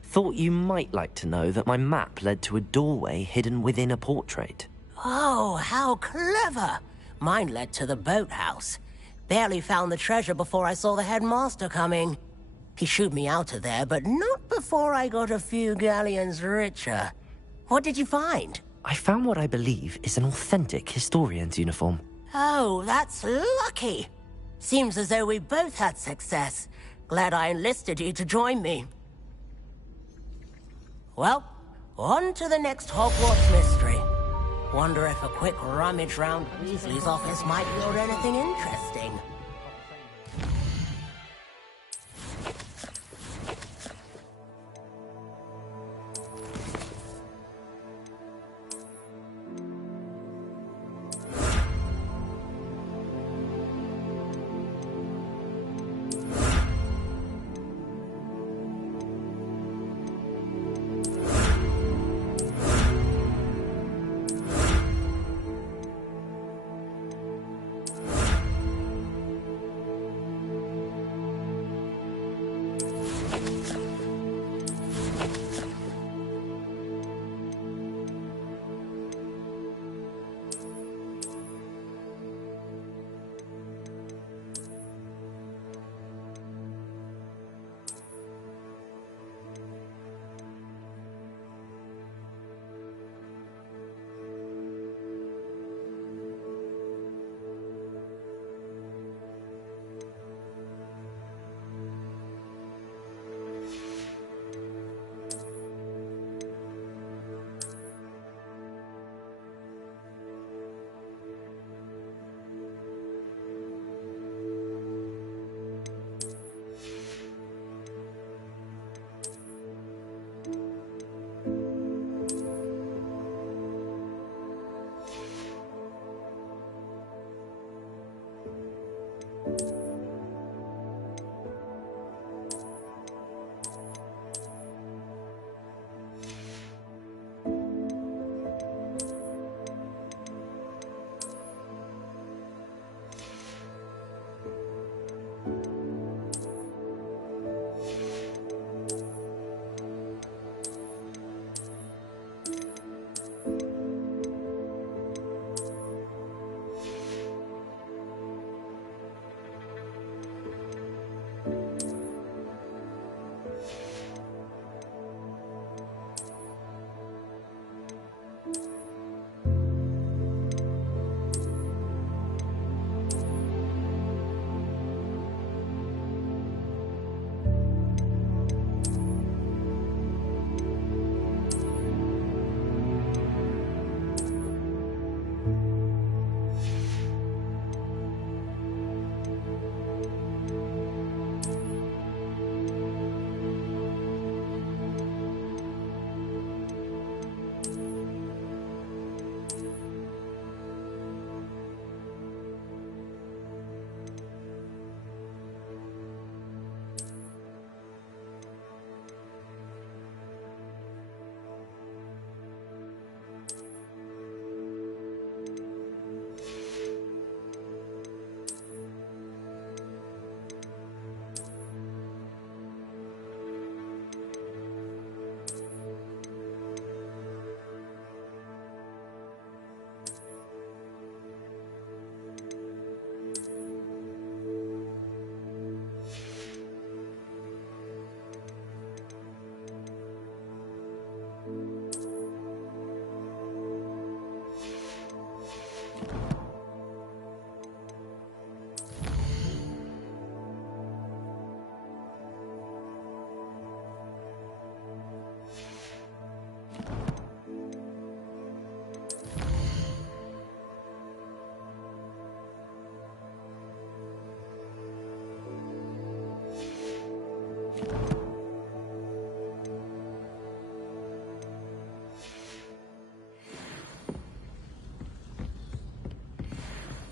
Thought you might like to know that my map led to a doorway hidden within a portrait. Oh, how clever! Mine led to the boathouse. Barely found the treasure before I saw the headmaster coming. He shooed me out of there, but not before I got a few galleons richer. What did you find? I found what I believe is an authentic historian's uniform. Oh, that's lucky. Seems as though we both had success. Glad I enlisted you to join me. Well, on to the next Hogwarts mystery. Wonder if a quick rummage round Weasley's office might yield anything interesting.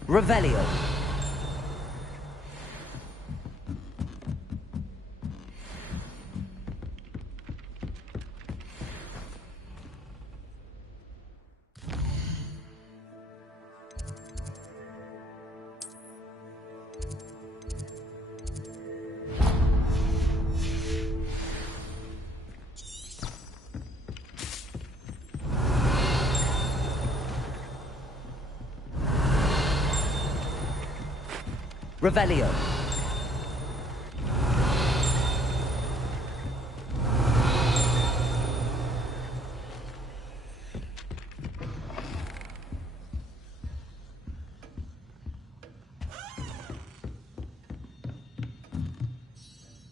Revelio. Revelio.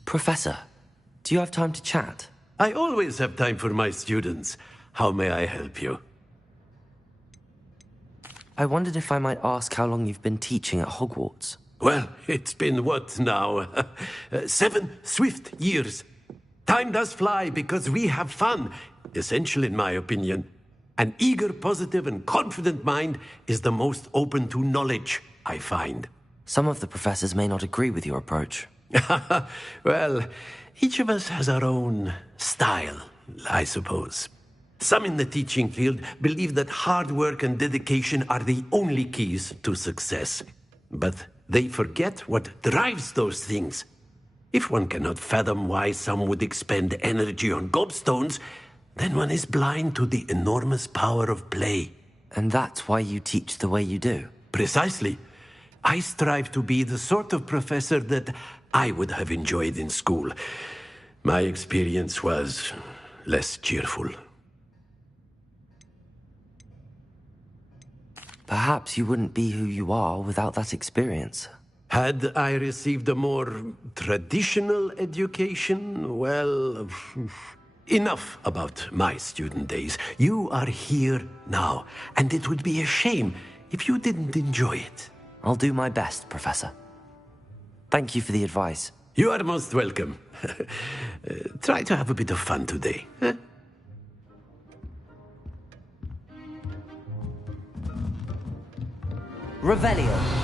Professor, do you have time to chat? I always have time for my students. How may I help you? I wondered if I might ask how long you've been teaching at Hogwarts. Well, it's been what now? 7 swift years. Time does fly because we have fun. Essential in my opinion. An eager, positive, and confident mind is the most open to knowledge, I find. Some of the professors may not agree with your approach. Well, each of us has our own style, I suppose. Some in the teaching field believe that hard work and dedication are the only keys to success. But they forget what drives those things. If one cannot fathom why some would expend energy on gobstones, then one is blind to the enormous power of play. And that's why you teach the way you do? Precisely. I strive to be the sort of professor that I would have enjoyed in school. My experience was less cheerful. Perhaps you wouldn't be who you are without that experience. Had I received a more traditional education, well, enough about my student days. You are here now, and it would be a shame if you didn't enjoy it. I'll do my best, Professor. Thank you for the advice. You are most welcome. Try to have a bit of fun today. Huh? Revelio.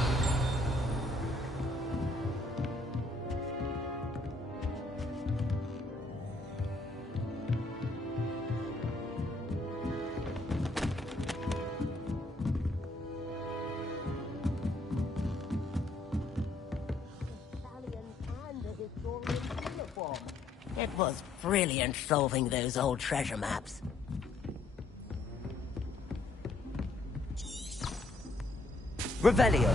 It was brilliant solving those old treasure maps. Revelio.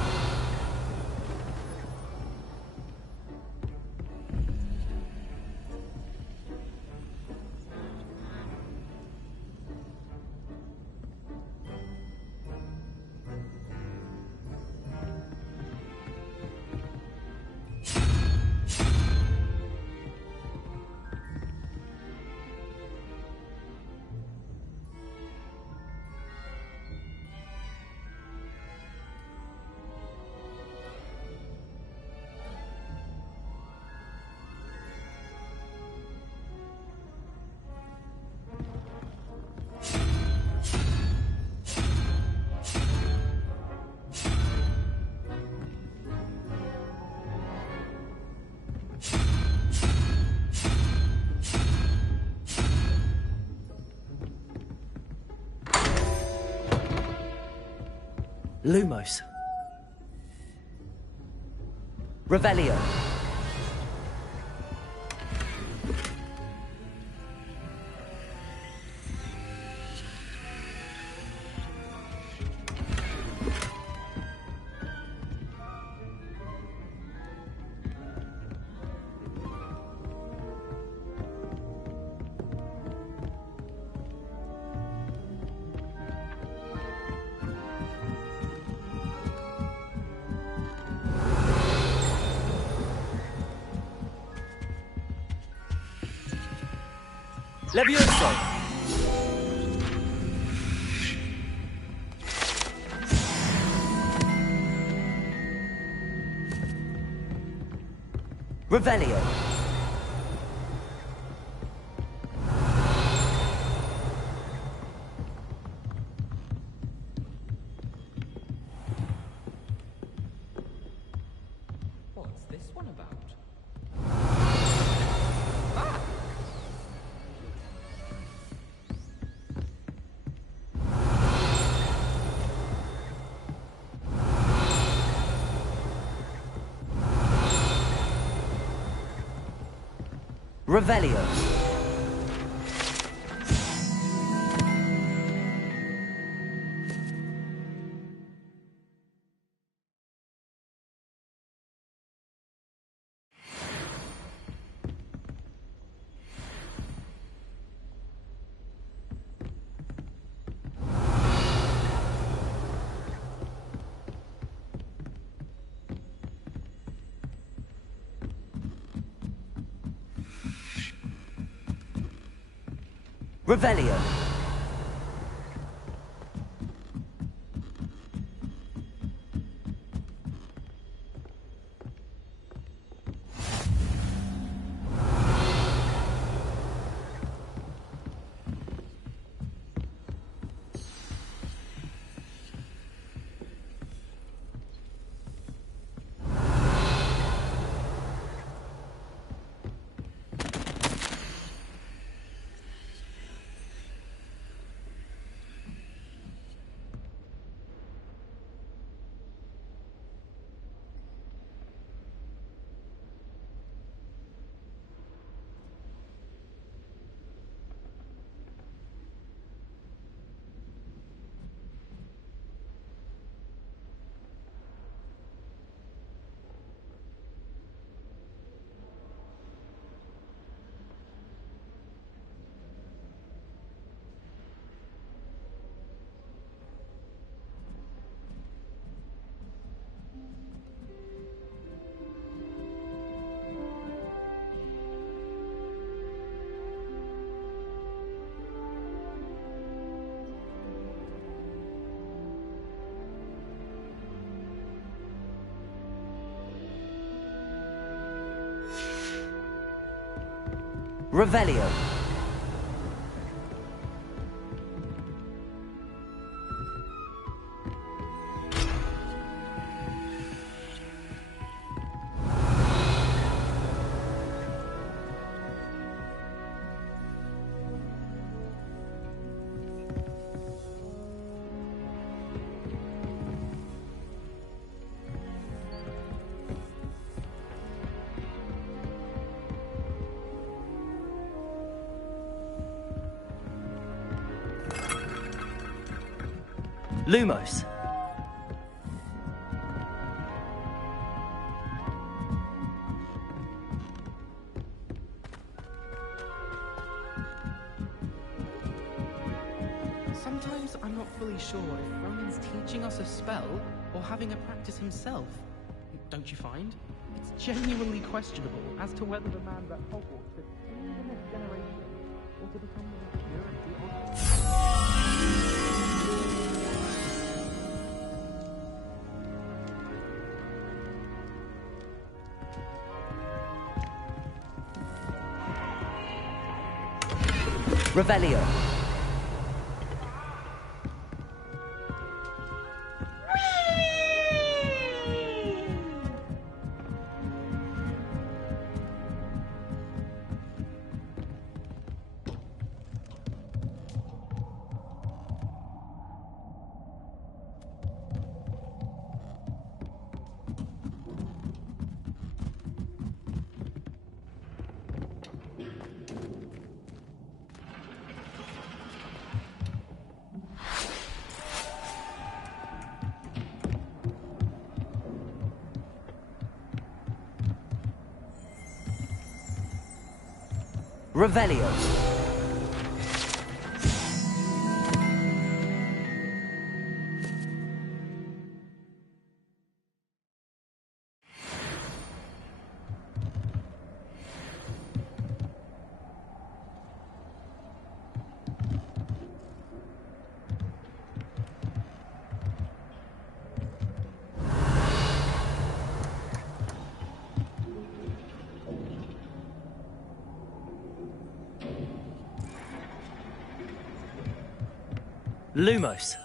Lumos. Revelio. Levioso! Revelio! this one about? Revelio. Revelio. Revelio. Lumos. Sometimes I'm not fully sure if Roman's teaching us a spell or having a practice himself. Don't you find? It's genuinely questionable as to whether the man's at Hogwarts fits in the next generation or to become the next Revelio. Revelio. Lumos.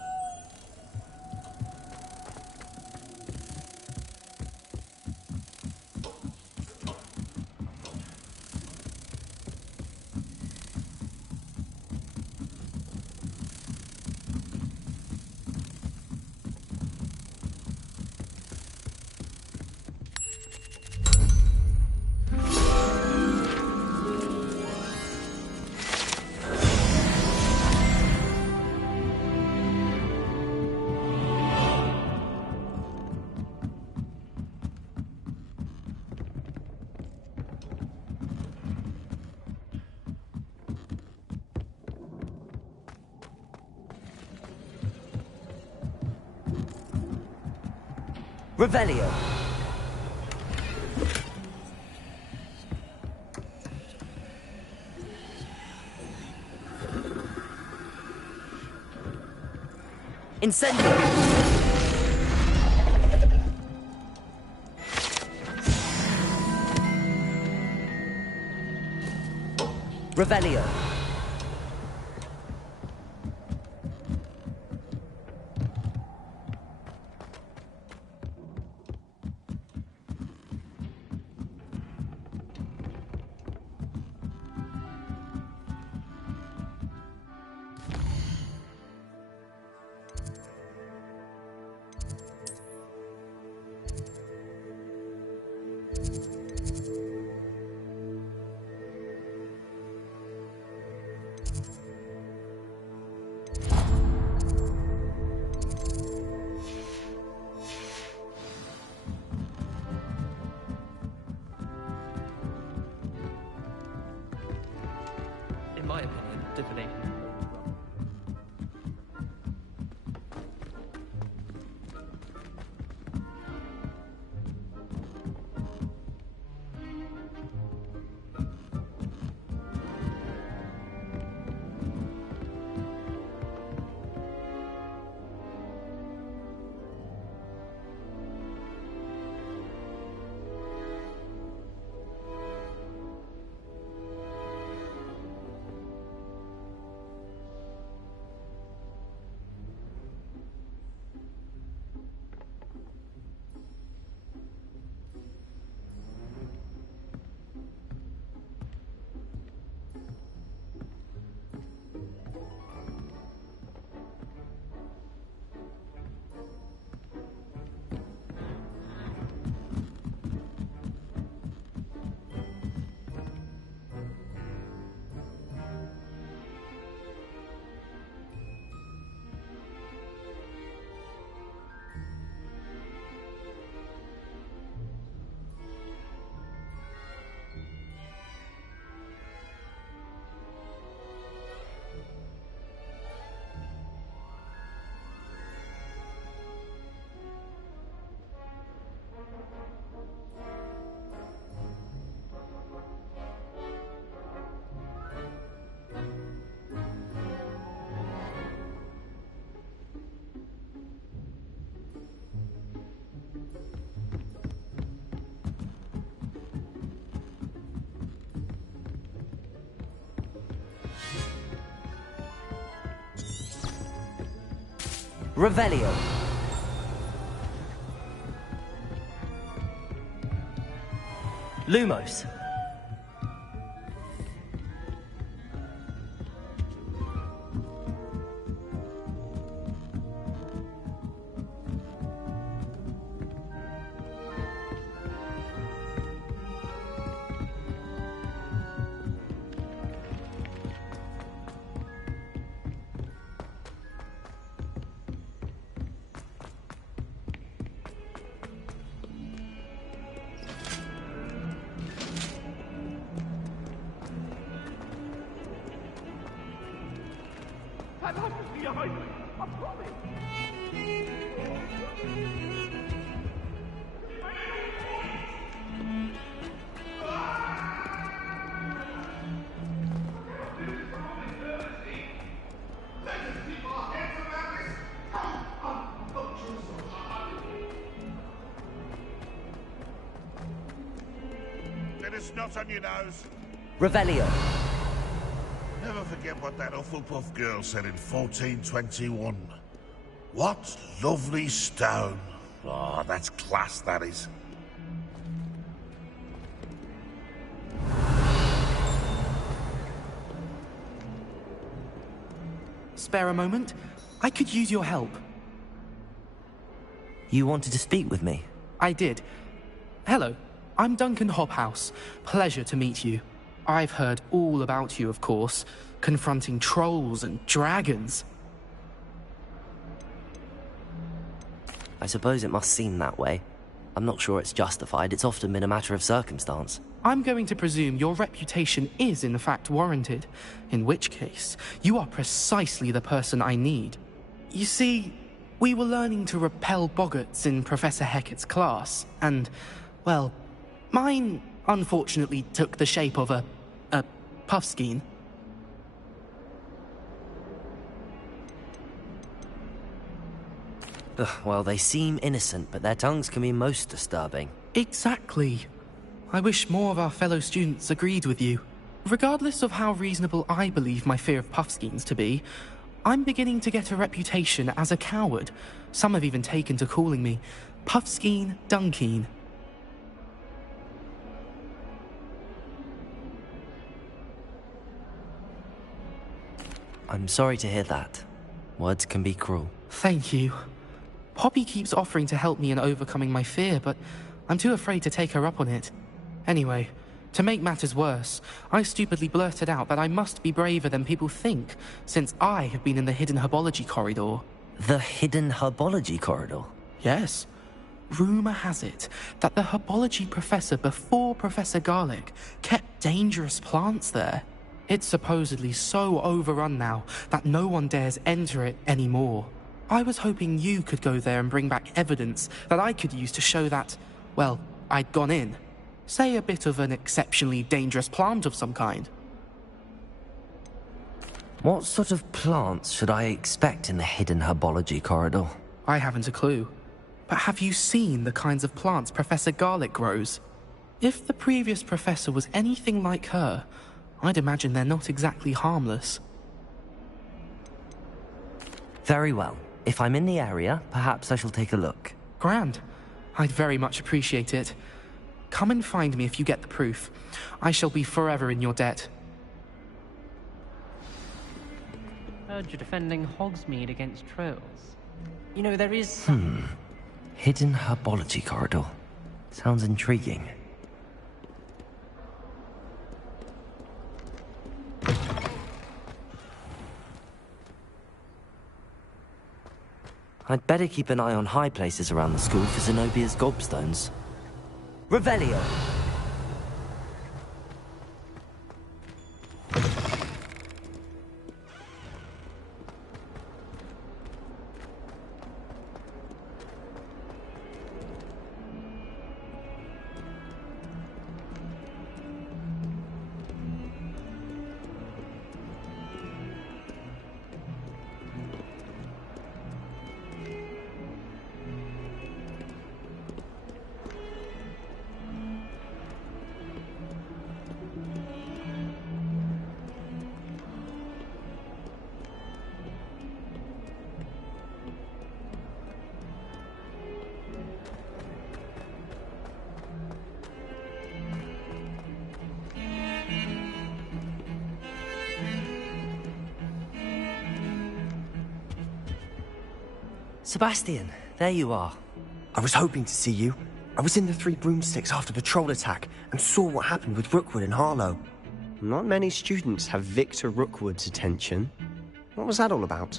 Revelio. Incendio. Revelio. In my opinion, divination. Revelio. Lumos. That must be behind me. I promise. Then it's not on your nose. Revelio. Never forget what that Hufflepuff girl said in 1421. What lovely stone. Oh, that's class, that is. Spare a moment? I could use your help. You wanted to speak with me? I did. Hello, I'm Duncan Hobhouse. Pleasure to meet you. I've heard all about you, of course, confronting trolls and dragons. I suppose it must seem that way. I'm not sure it's justified. It's often been a matter of circumstance. I'm going to presume your reputation is in fact warranted, in which case, you are precisely the person I need. You see, We were learning to repel boggarts in Professor Hecat's class, and, well, mine unfortunately took the shape of a puffskein. Ugh, well, they seem innocent, but their tongues can be most disturbing. Exactly. I wish more of our fellow students agreed with you. Regardless of how reasonable I believe my fear of puffskeins to be, I'm beginning to get a reputation as a coward. Some have even taken to calling me Puffskeen Dunkeen. I'm sorry to hear that. Words can be cruel. Thank you. Poppy keeps offering to help me in overcoming my fear, but I'm too afraid to take her up on it. Anyway, to make matters worse, I stupidly blurted out that I must be braver than people think, since I have been in the hidden herbology corridor. The hidden herbology corridor? Yes. Rumour has it that the herbology professor before Professor Garlic kept dangerous plants there. It's supposedly so overrun now that no one dares enter it anymore. I was hoping you could go there and bring back evidence that I could use to show that, well, I'd gone in. Say a bit of an exceptionally dangerous plant of some kind. What sort of plants should I expect in the hidden herbology corridor? I haven't a clue. But have you seen the kinds of plants Professor Garlic grows? If the previous professor was anything like her, I'd imagine they're not exactly harmless. Very well. If I'm in the area, perhaps I shall take a look. Grand. I'd very much appreciate it. Come and find me if you get the proof. I shall be forever in your debt. Heard you're defending Hogsmeade against trolls. You know, there is Hidden herbology corridor. Sounds intriguing. I'd better keep an eye on high places around the school for Zenobia's gobstones. Revelio! Sebastian, there you are. I was hoping to see you. I was in the Three Broomsticks after the troll attack and saw what happened with Rookwood and Harlow. Not many students have Victor Rookwood's attention. What was that all about?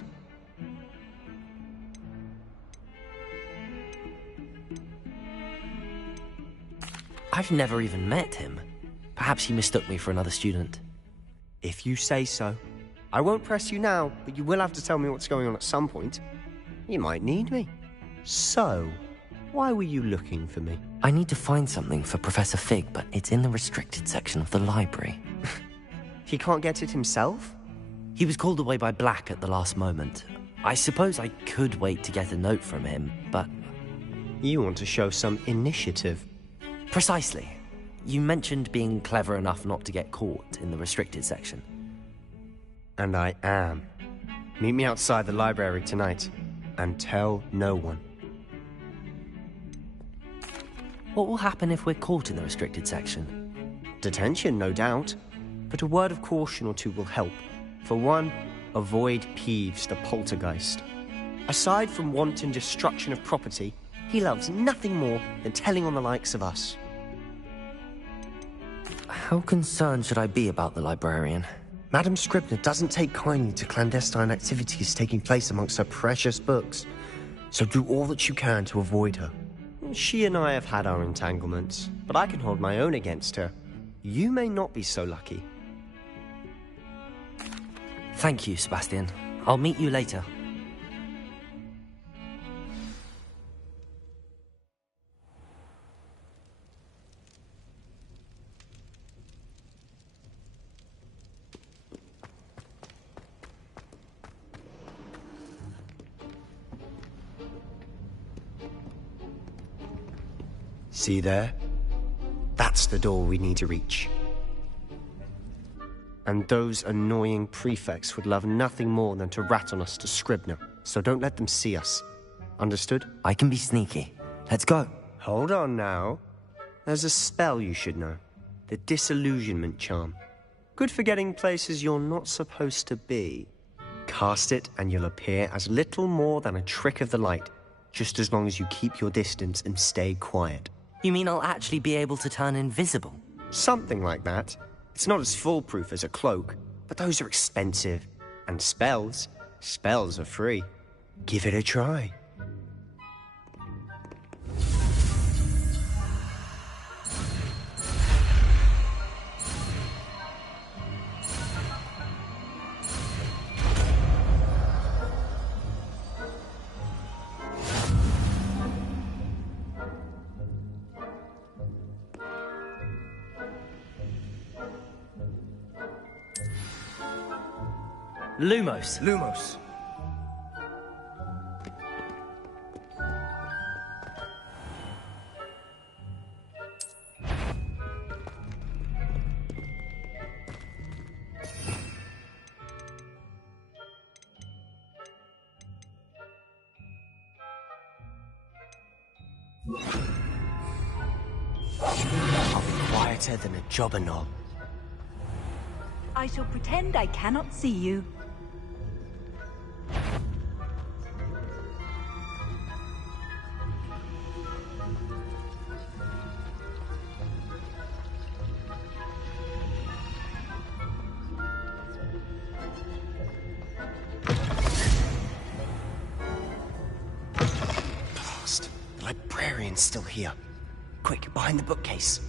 I've never even met him. Perhaps he mistook me for another student. If you say so. I won't press you now, but you will have to tell me what's going on at some point. You might need me. So, why were you looking for me? I need to find something for Professor Fig, but it's in the restricted section of the library. He can't get it himself? He was called away by Black at the last moment. I suppose I could wait to get a note from him, but... You want to show some initiative. Precisely. You mentioned being clever enough not to get caught in the restricted section. And I am. Meet me outside the library tonight. And tell no one. What will happen if we're caught in the restricted section? Detention, no doubt. But a word of caution or two will help. For one, avoid Peeves the poltergeist. Aside from wanton destruction of property, he loves nothing more than telling on the likes of us. How concerned should I be about the librarian? Madam Scribner doesn't take kindly to clandestine activities taking place amongst her precious books, so do all that you can to avoid her. She and I have had our entanglements, but I can hold my own against her. You may not be so lucky. Thank you, Sebastian. I'll meet you later. See there? That's the door we need to reach. And those annoying prefects would love nothing more than to rat on us to Scribner, so don't let them see us. Understood? I can be sneaky. Let's go. Hold on now. There's a spell you should know. The Disillusionment Charm. Good for getting places you're not supposed to be. Cast it and you'll appear as little more than a trick of the light, just as long as you keep your distance and stay quiet. You mean I'll actually be able to turn invisible? Something like that. It's not as foolproof as a cloak, but those are expensive. And spells are free. Give it a try. Lumos. Lumos. I'll be quieter than a jobber knob. I shall pretend I cannot see you. Blast. The librarian's still here. Quick, behind the bookcase.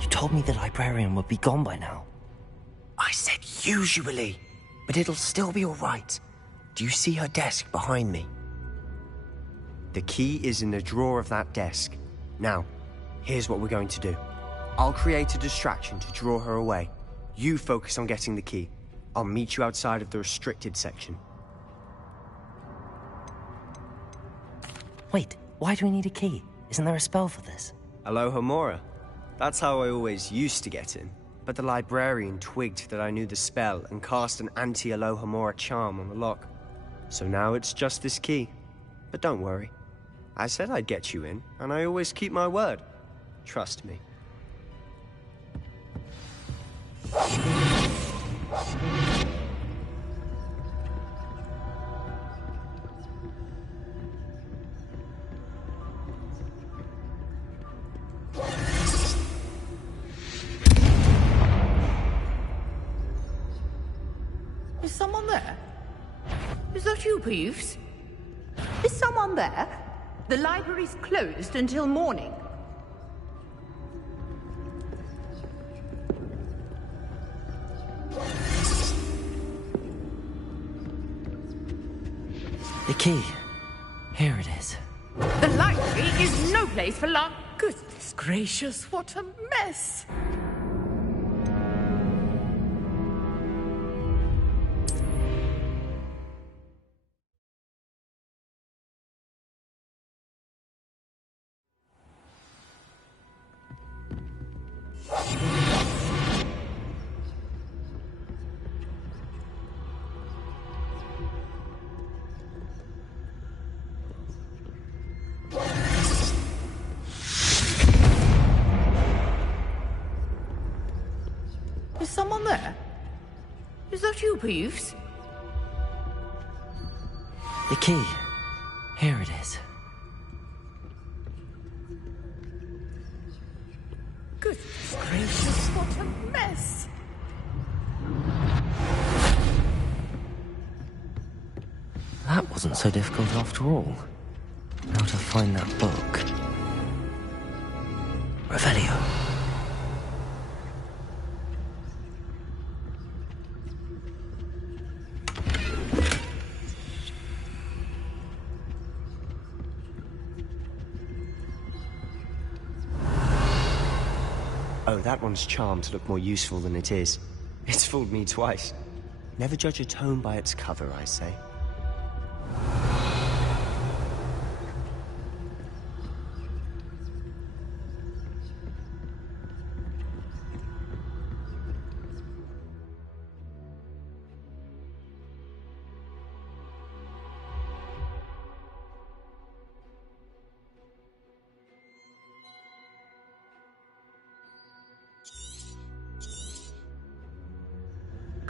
You told me the librarian would be gone by now. I said usually, but it'll still be all right. Do you see her desk behind me? The key is in the drawer of that desk. Now, here's what we're going to do. I'll create a distraction to draw her away. You focus on getting the key. I'll meet you outside of the restricted section. Wait, why do we need a key? Isn't there a spell for this? Alohomora. That's how I always used to get in. But the librarian twigged that I knew the spell and cast an anti-Alohomora charm on the lock. So now it's just this key. But don't worry. I said I'd get you in, and I always keep my word. Trust me. Is someone there? Is that you, Peeves? Is someone there? The library's closed until morning. The key. Here it is. The library is no place for Goodness gracious, what a mess! Is someone there? Is that you, Peeves? The key. Here it is. Goodness gracious, what a mess! That wasn't so difficult after all. Now to find that book. Revelio. Oh, that one's charmed to look more useful than it is. It's fooled me twice. Never judge a tome by its cover, I say.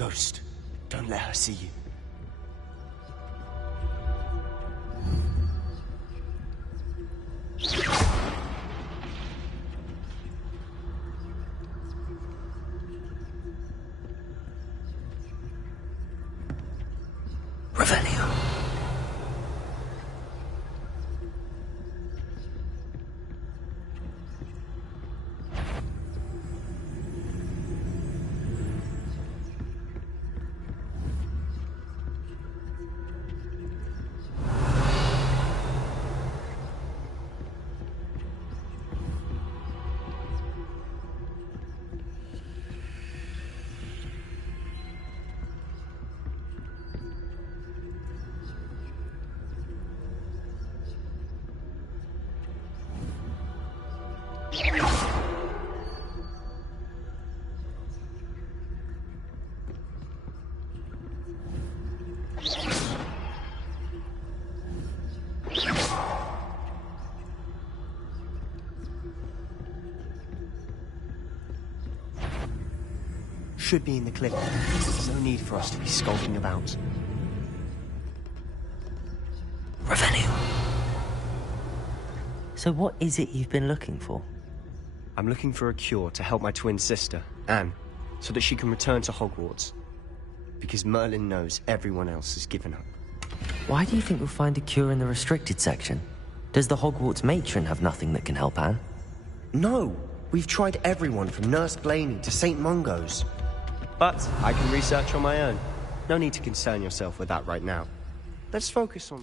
ghost. Don't let her see you. Revelio. Should be in the cliff. No need for us to be skulking about. Revelio. So what is it you've been looking for? I'm looking for a cure to help my twin sister, Anne, so that she can return to Hogwarts. Because Merlin knows everyone else has given up. Why do you think we'll find a cure in the restricted section? Does the Hogwarts matron have nothing that can help Anne? No! We've tried everyone from Nurse Blaney to St. Mungo's. But I can research on my own. No need to concern yourself with that right now. Let's focus on...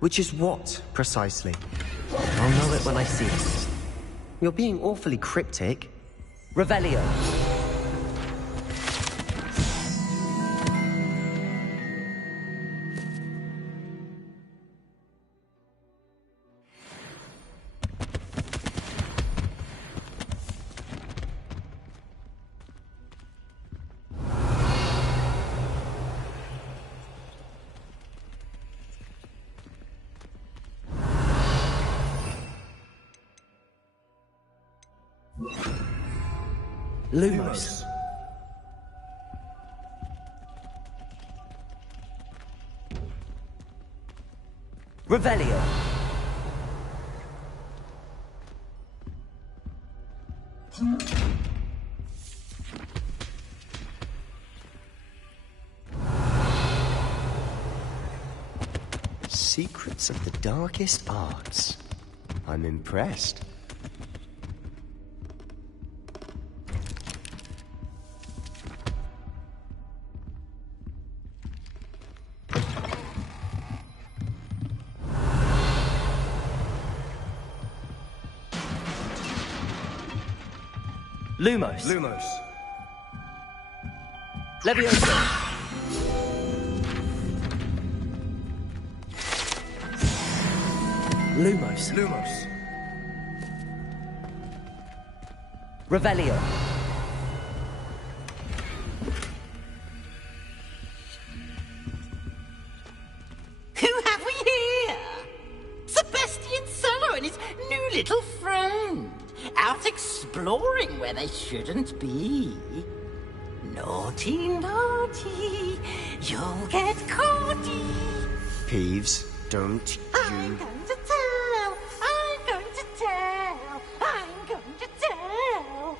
Which is what, precisely? I'll know it when I see it. You're being awfully cryptic. Revelio. Lumos. Revelio. Secrets of the darkest arts. I'm impressed. Lumos. Lumos. Levioso. Lumos. Lumos. Revelio. Who have we here? Sebastian Solo and his new little friend. Out exploring where they shouldn't be. Naughty, naughty. You'll get caughty. Peeves, don't you... I'm going to tell. I'm going to tell. I'm going to tell.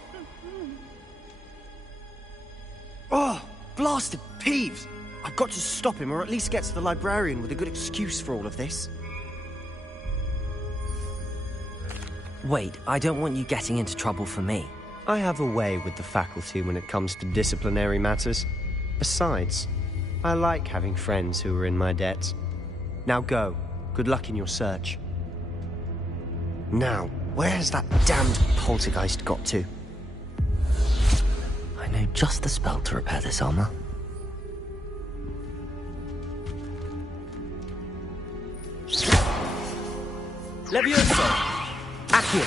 Oh, blasted Peeves! I've got to stop him, or at least get to the librarian with a good excuse for all of this. Wait, I don't want you getting into trouble for me. I have a way with the faculty when it comes to disciplinary matters. Besides, I like having friends who are in my debt. Now go. Good luck in your search. Now, where's that damned poltergeist got to? I know just the spell to repair this armor. Levioso! Accio!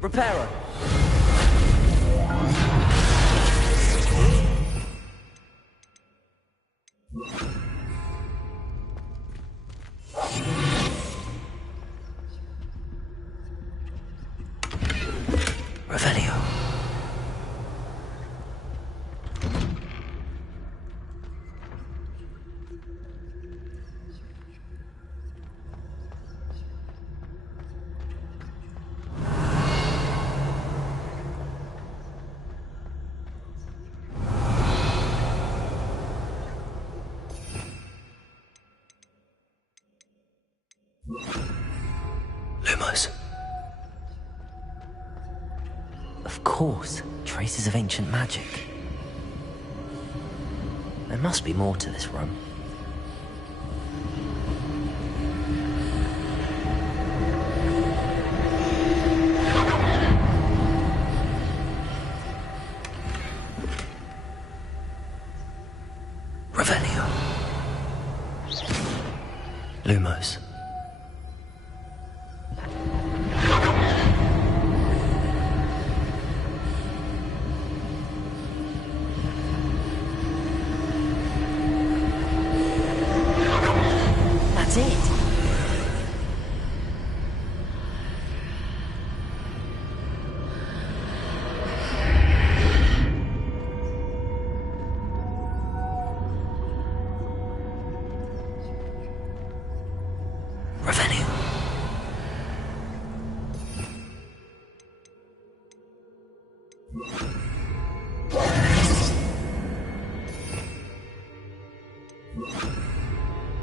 Reparo! Revelio. Lumos. Of course, traces of ancient magic. There must be more to this room. Revelio. Lumos. That's it. Revelio.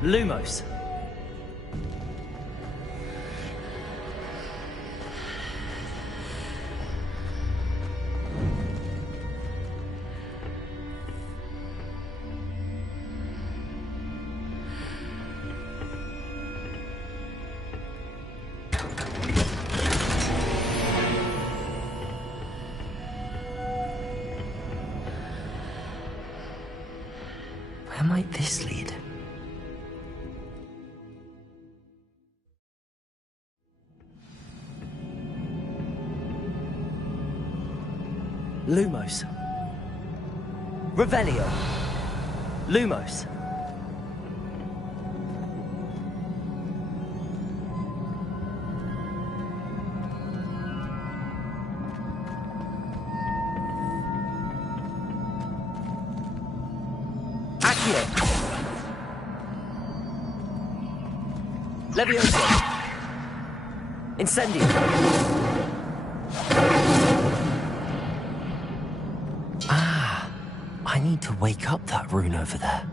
Lumos. Where might this lead? Lumos. Revelio. Lumos. Accio. Levioso. Incendio. I need to wake up that rune over there.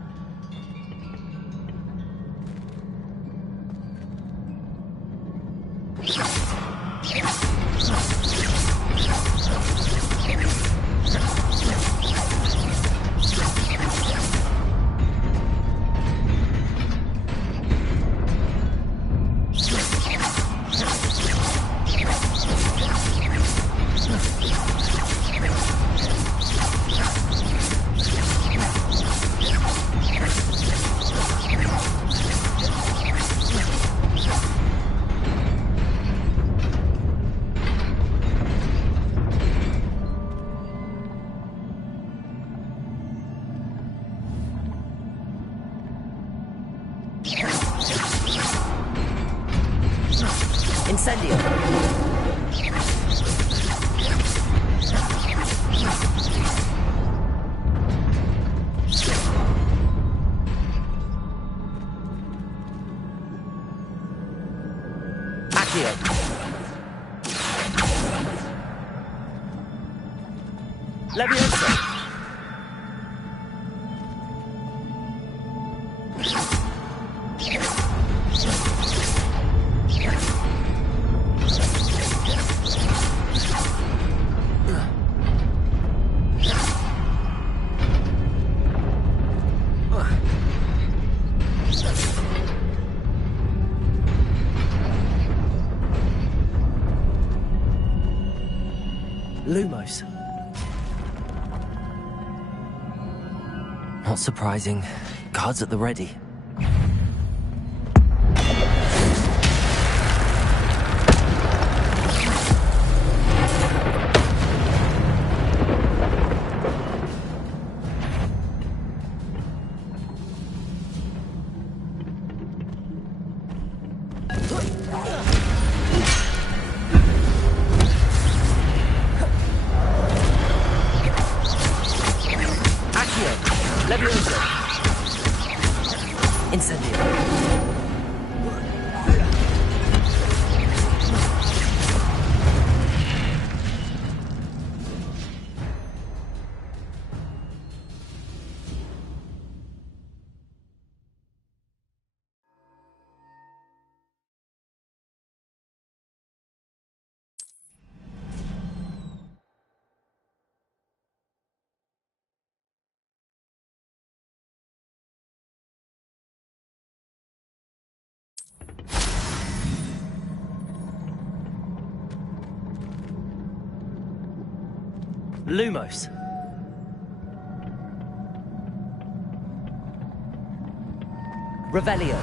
Leviosa! Lumos. Not surprising. Guards at the ready. Lumos. Revelio.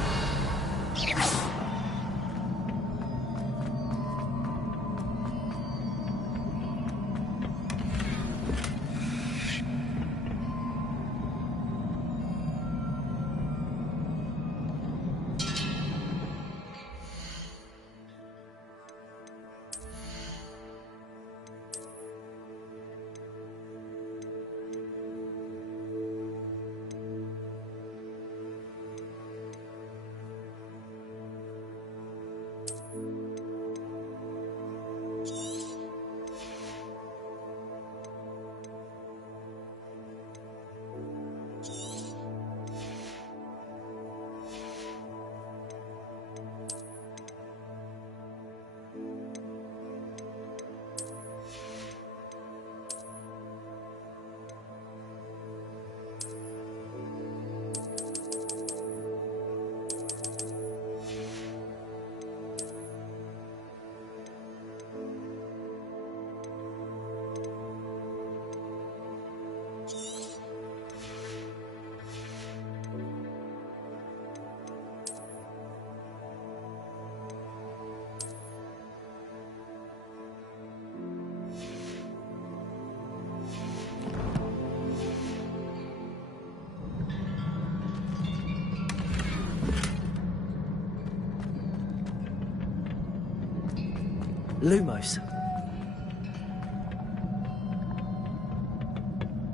Lumos.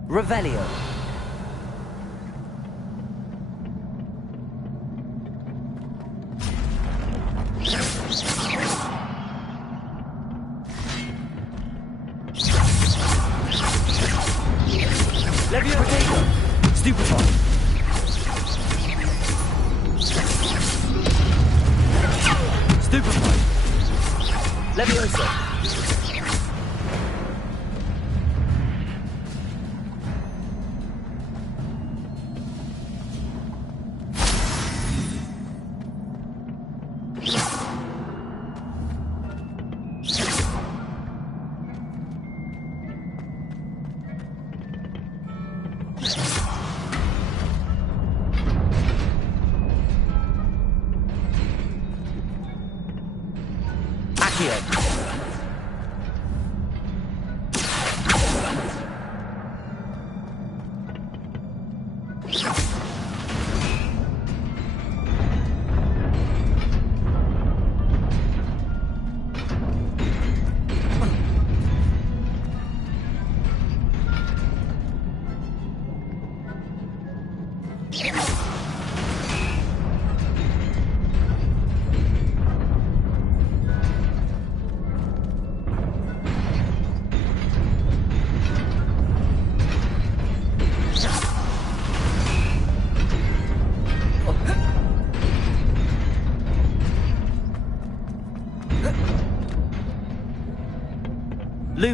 Revelio. Leviosa. Stupefy. Stupefy. Leviosa. Accio.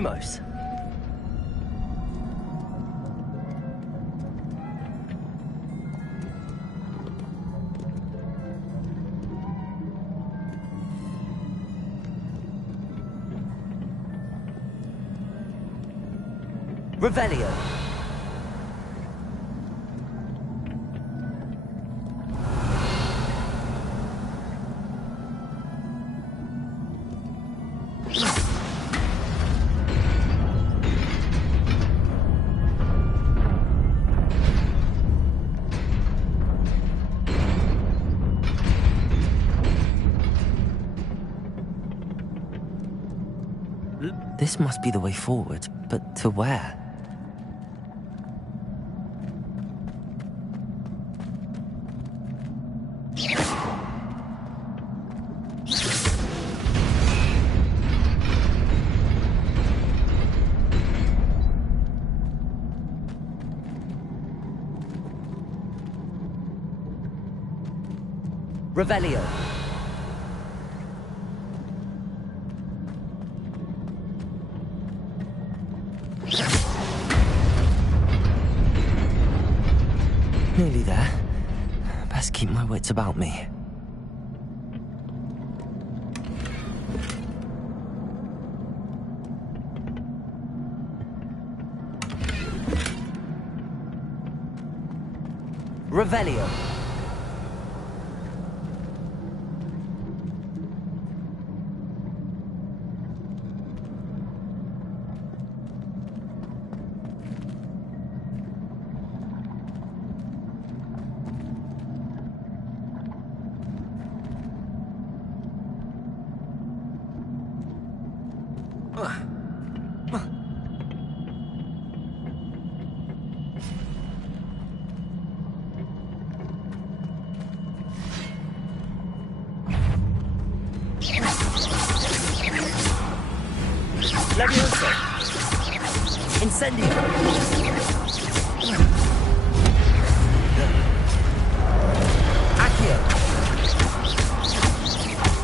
Lumos. Revelio. This must be the way forward, but to where? Revelio. Nearly there. Best keep my wits about me. Revelio. Levioso. Incendio. Accio.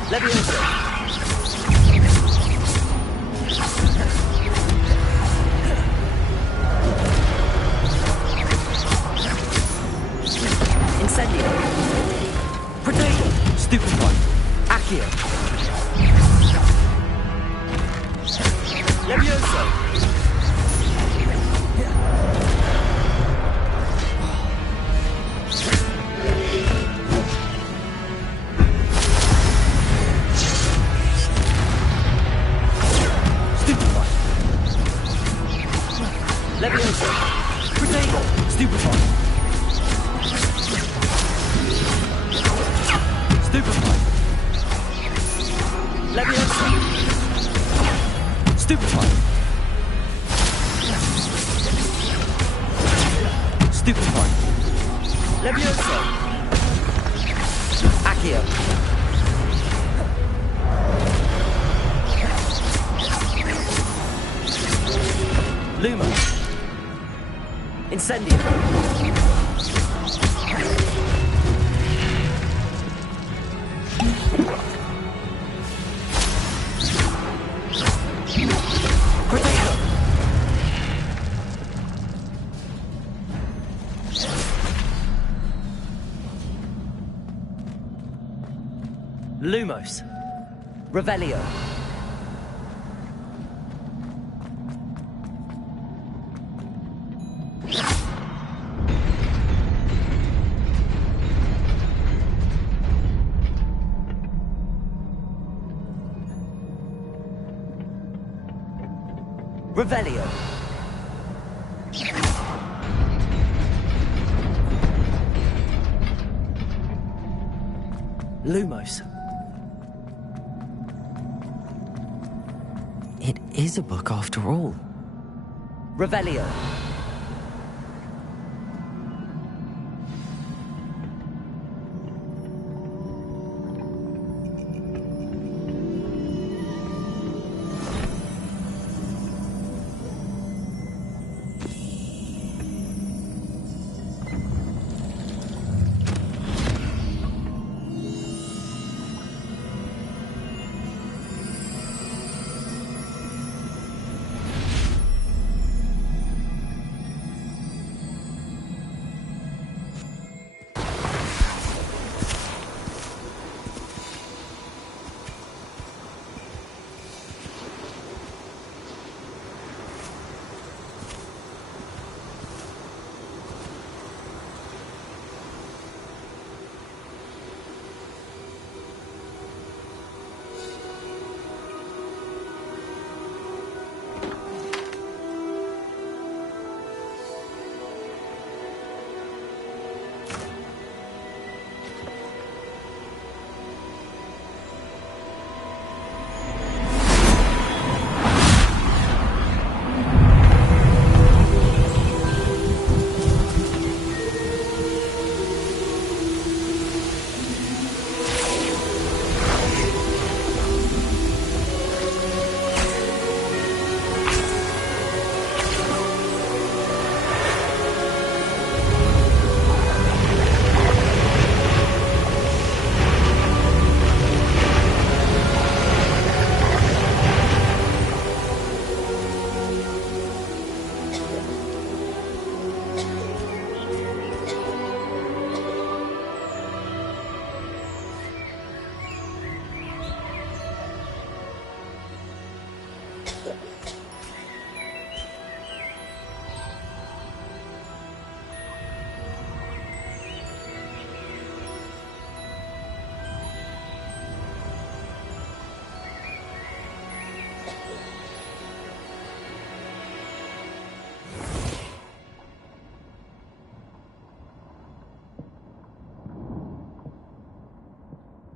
Levioso. Incendio. Protego. Stupefy. Accio. Levioso! Stupefy! Levioso! Protego! Stupefy! Stupefy! Levioso! Stupefy! Stupefy! Levioso! Accio! Lumo! Incendio! Protego! Lumos. Revelio. Revelio. Lumos. It is a book after all. Revelio.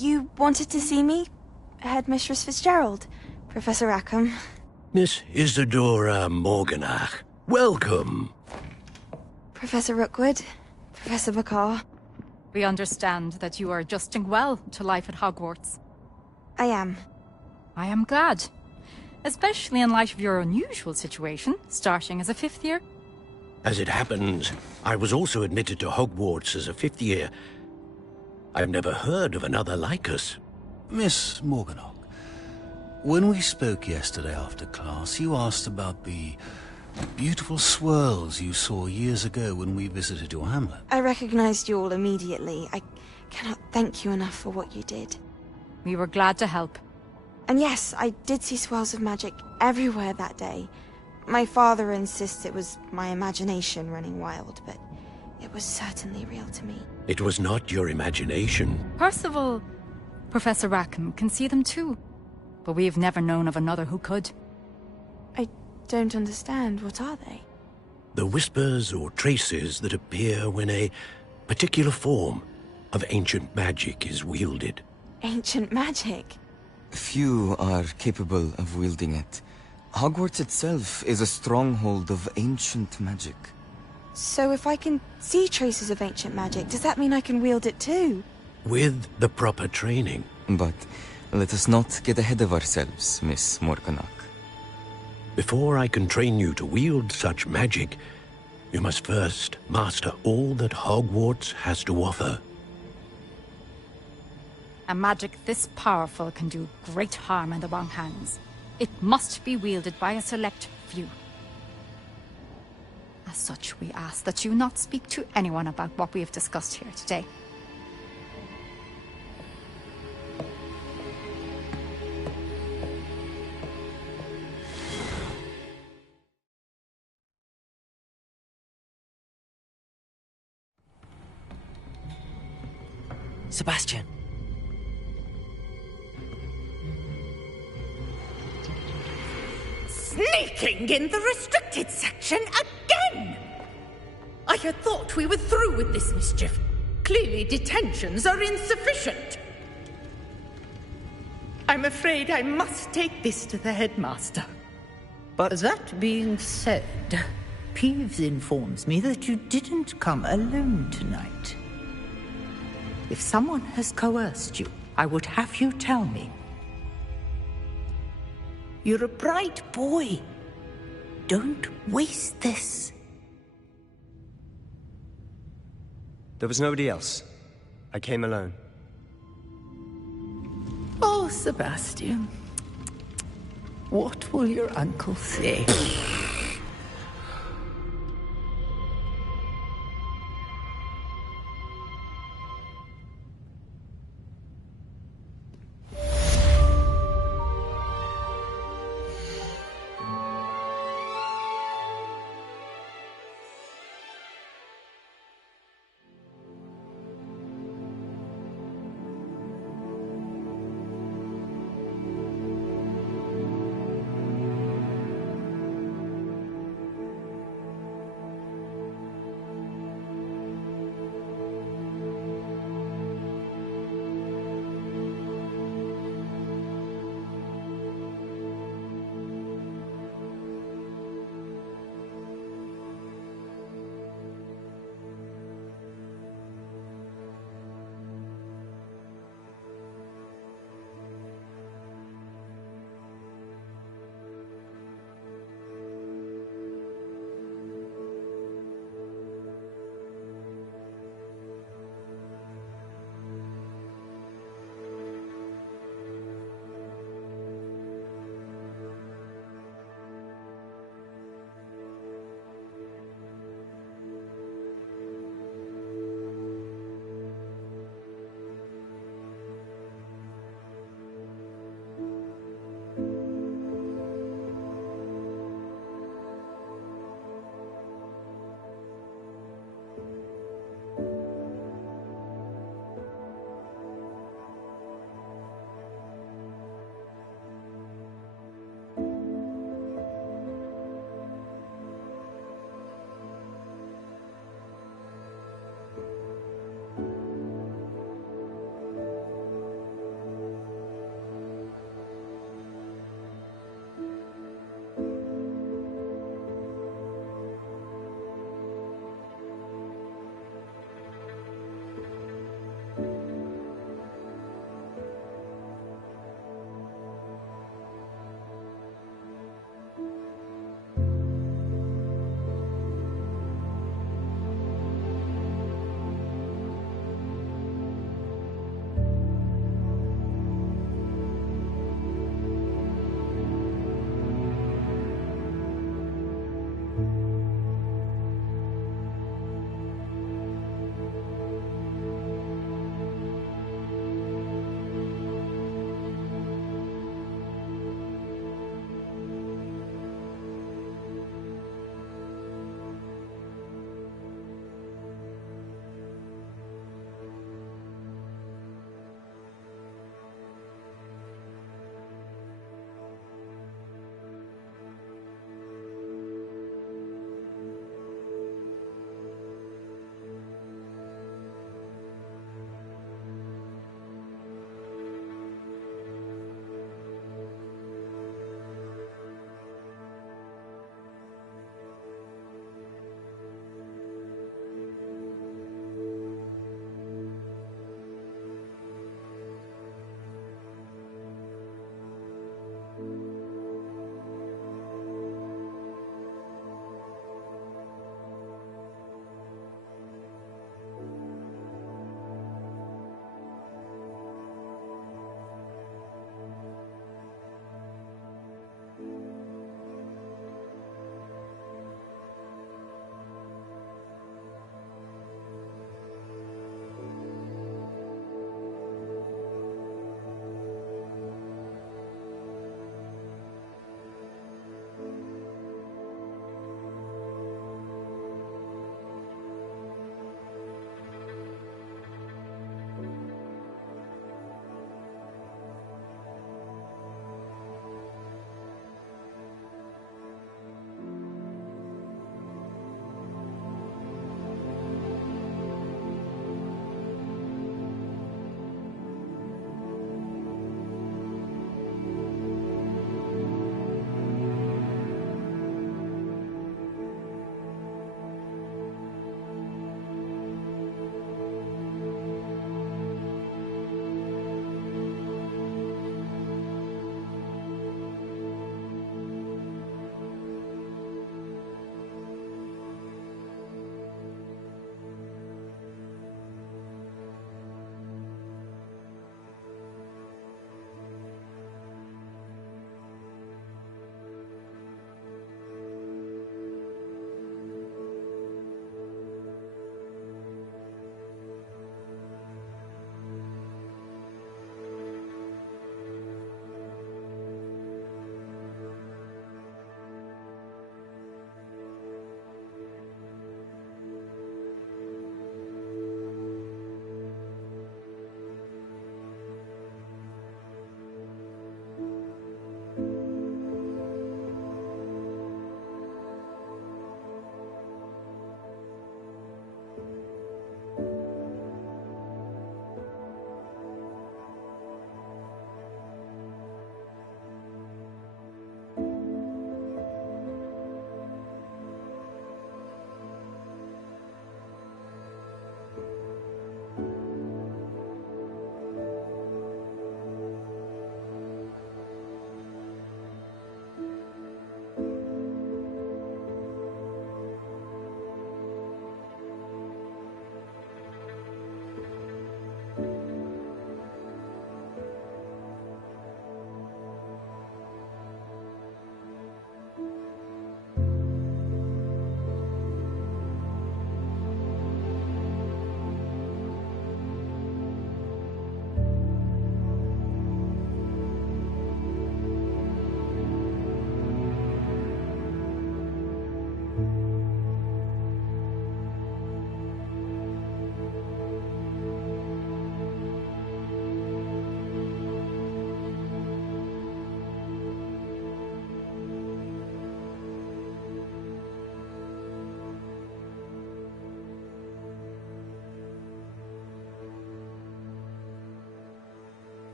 You wanted to see me? Headmistress Fitzgerald, Professor Rackham. Miss Isadora Morganach, welcome. Professor Rookwood, Professor Bakar. We understand that you are adjusting well to life at Hogwarts. I am. I am glad. Especially in light of your unusual situation, starting as a 5th year. As it happens, I was also admitted to Hogwarts as a 5th year. I've never heard of another like us. Miss Morganach, when we spoke yesterday after class, you asked about the beautiful swirls you saw years ago when we visited your hamlet. I recognized you all immediately. I cannot thank you enough for what you did. We were glad to help. And yes, I did see swirls of magic everywhere that day. My father insists it was my imagination running wild, but it was certainly real to me. It was not your imagination. Percival, Professor Rackham can see them too. But we've never known of another who could. I don't understand. What are they? The whispers or traces that appear when a particular form of ancient magic is wielded. Ancient magic? Few are capable of wielding it. Hogwarts itself is a stronghold of ancient magic. So if I can see traces of ancient magic, does that mean I can wield it too? With the proper training. But let us not get ahead of ourselves, Miss Morganach. Before I can train you to wield such magic, you must first master all that Hogwarts has to offer. A magic this powerful can do great harm in the wrong hands. It must be wielded by a select few. As such, we ask that you not speak to anyone about what we have discussed here today. Sebastian. Sneaking in the restricted section again! I had thought we were through with this mischief. Clearly detentions are insufficient. I'm afraid I must take this to the headmaster. But that being said, Peeves informs me that you didn't come alone tonight. If someone has coerced you, I would have you tell me. You're a bright boy. Don't waste this. There was nobody else. I came alone. Oh, Sebastian. What will your uncle say?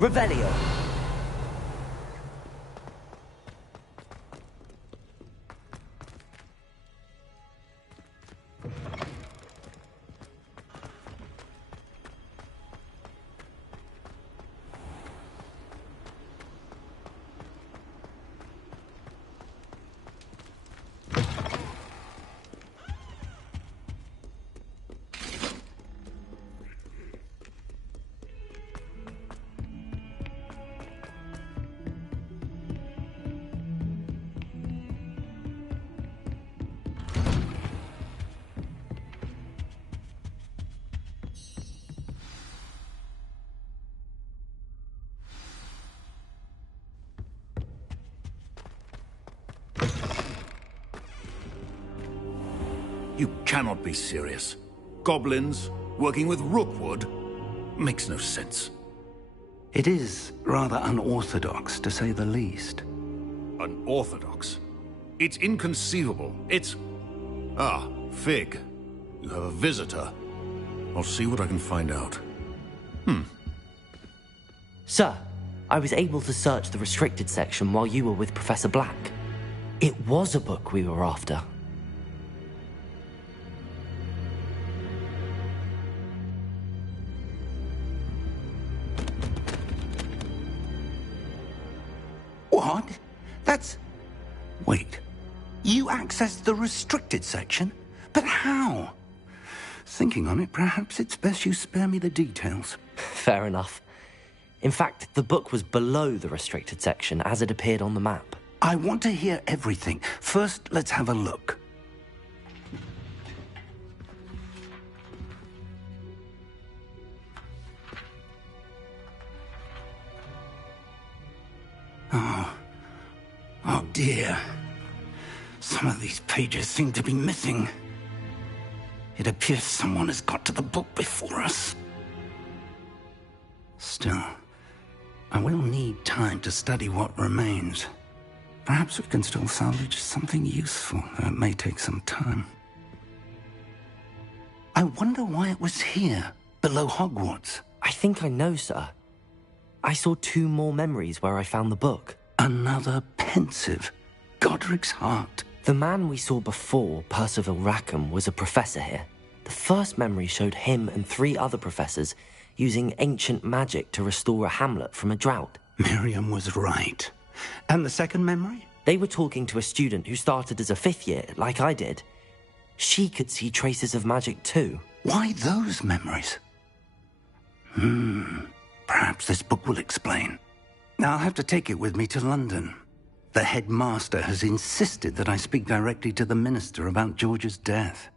Revelio. You cannot be serious. Goblins working with Rookwood makes no sense. It is rather unorthodox, to say the least. Unorthodox? It's inconceivable. It's... Ah, Fig. You have a visitor. I'll see what I can find out. Sir, I was able to search the restricted section while you were with Professor Black. It was a book we were after. What? That's... Wait. You accessed the restricted section? But how? Thinking on it, perhaps it's best you spare me the details. Fair enough. In fact, the book was below the restricted section as it appeared on the map. I want to hear everything. First, let's have a look. Oh dear. Some of these pages seem to be missing. It appears someone has got to the book before us. Still, I will need time to study what remains. Perhaps we can still salvage something useful, though it may take some time. I wonder why it was here, below Hogwarts. I think I know, sir. I saw 2 more memories where I found the book. Another pensive. Godric's heart. The man we saw before, Percival Rackham, was a professor here. The first memory showed him and 3 other professors using ancient magic to restore a hamlet from a drought. Miriam was right. And the second memory? They were talking to a student who started as a 5th year, like I did. She could see traces of magic too. Why those memories? Perhaps this book will explain. I'll have to take it with me to London. The headmaster has insisted that I speak directly to the minister about George's death.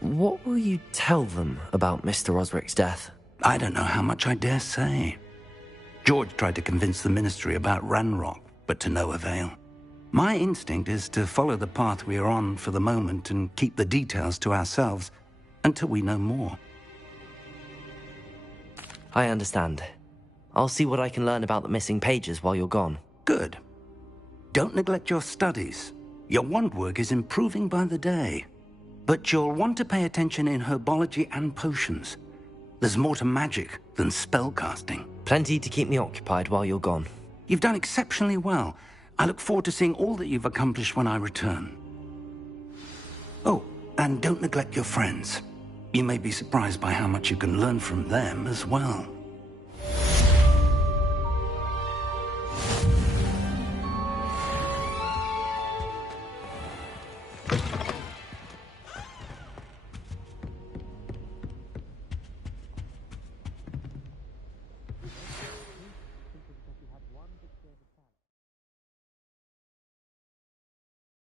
What will you tell them about Mr. Osric's death? I don't know how much I dare say. George tried to convince the ministry about Ranrock, but to no avail. My instinct is to follow the path we are on for the moment and keep the details to ourselves until we know more. I understand. I'll see what I can learn about the missing pages while you're gone. Good. Don't neglect your studies. Your wand work is improving by the day. But you'll want to pay attention in herbology and potions. There's more to magic than spellcasting. Plenty to keep me occupied while you're gone. You've done exceptionally well. I look forward to seeing all that you've accomplished when I return. Oh, and don't neglect your friends. You may be surprised by how much you can learn from them as well.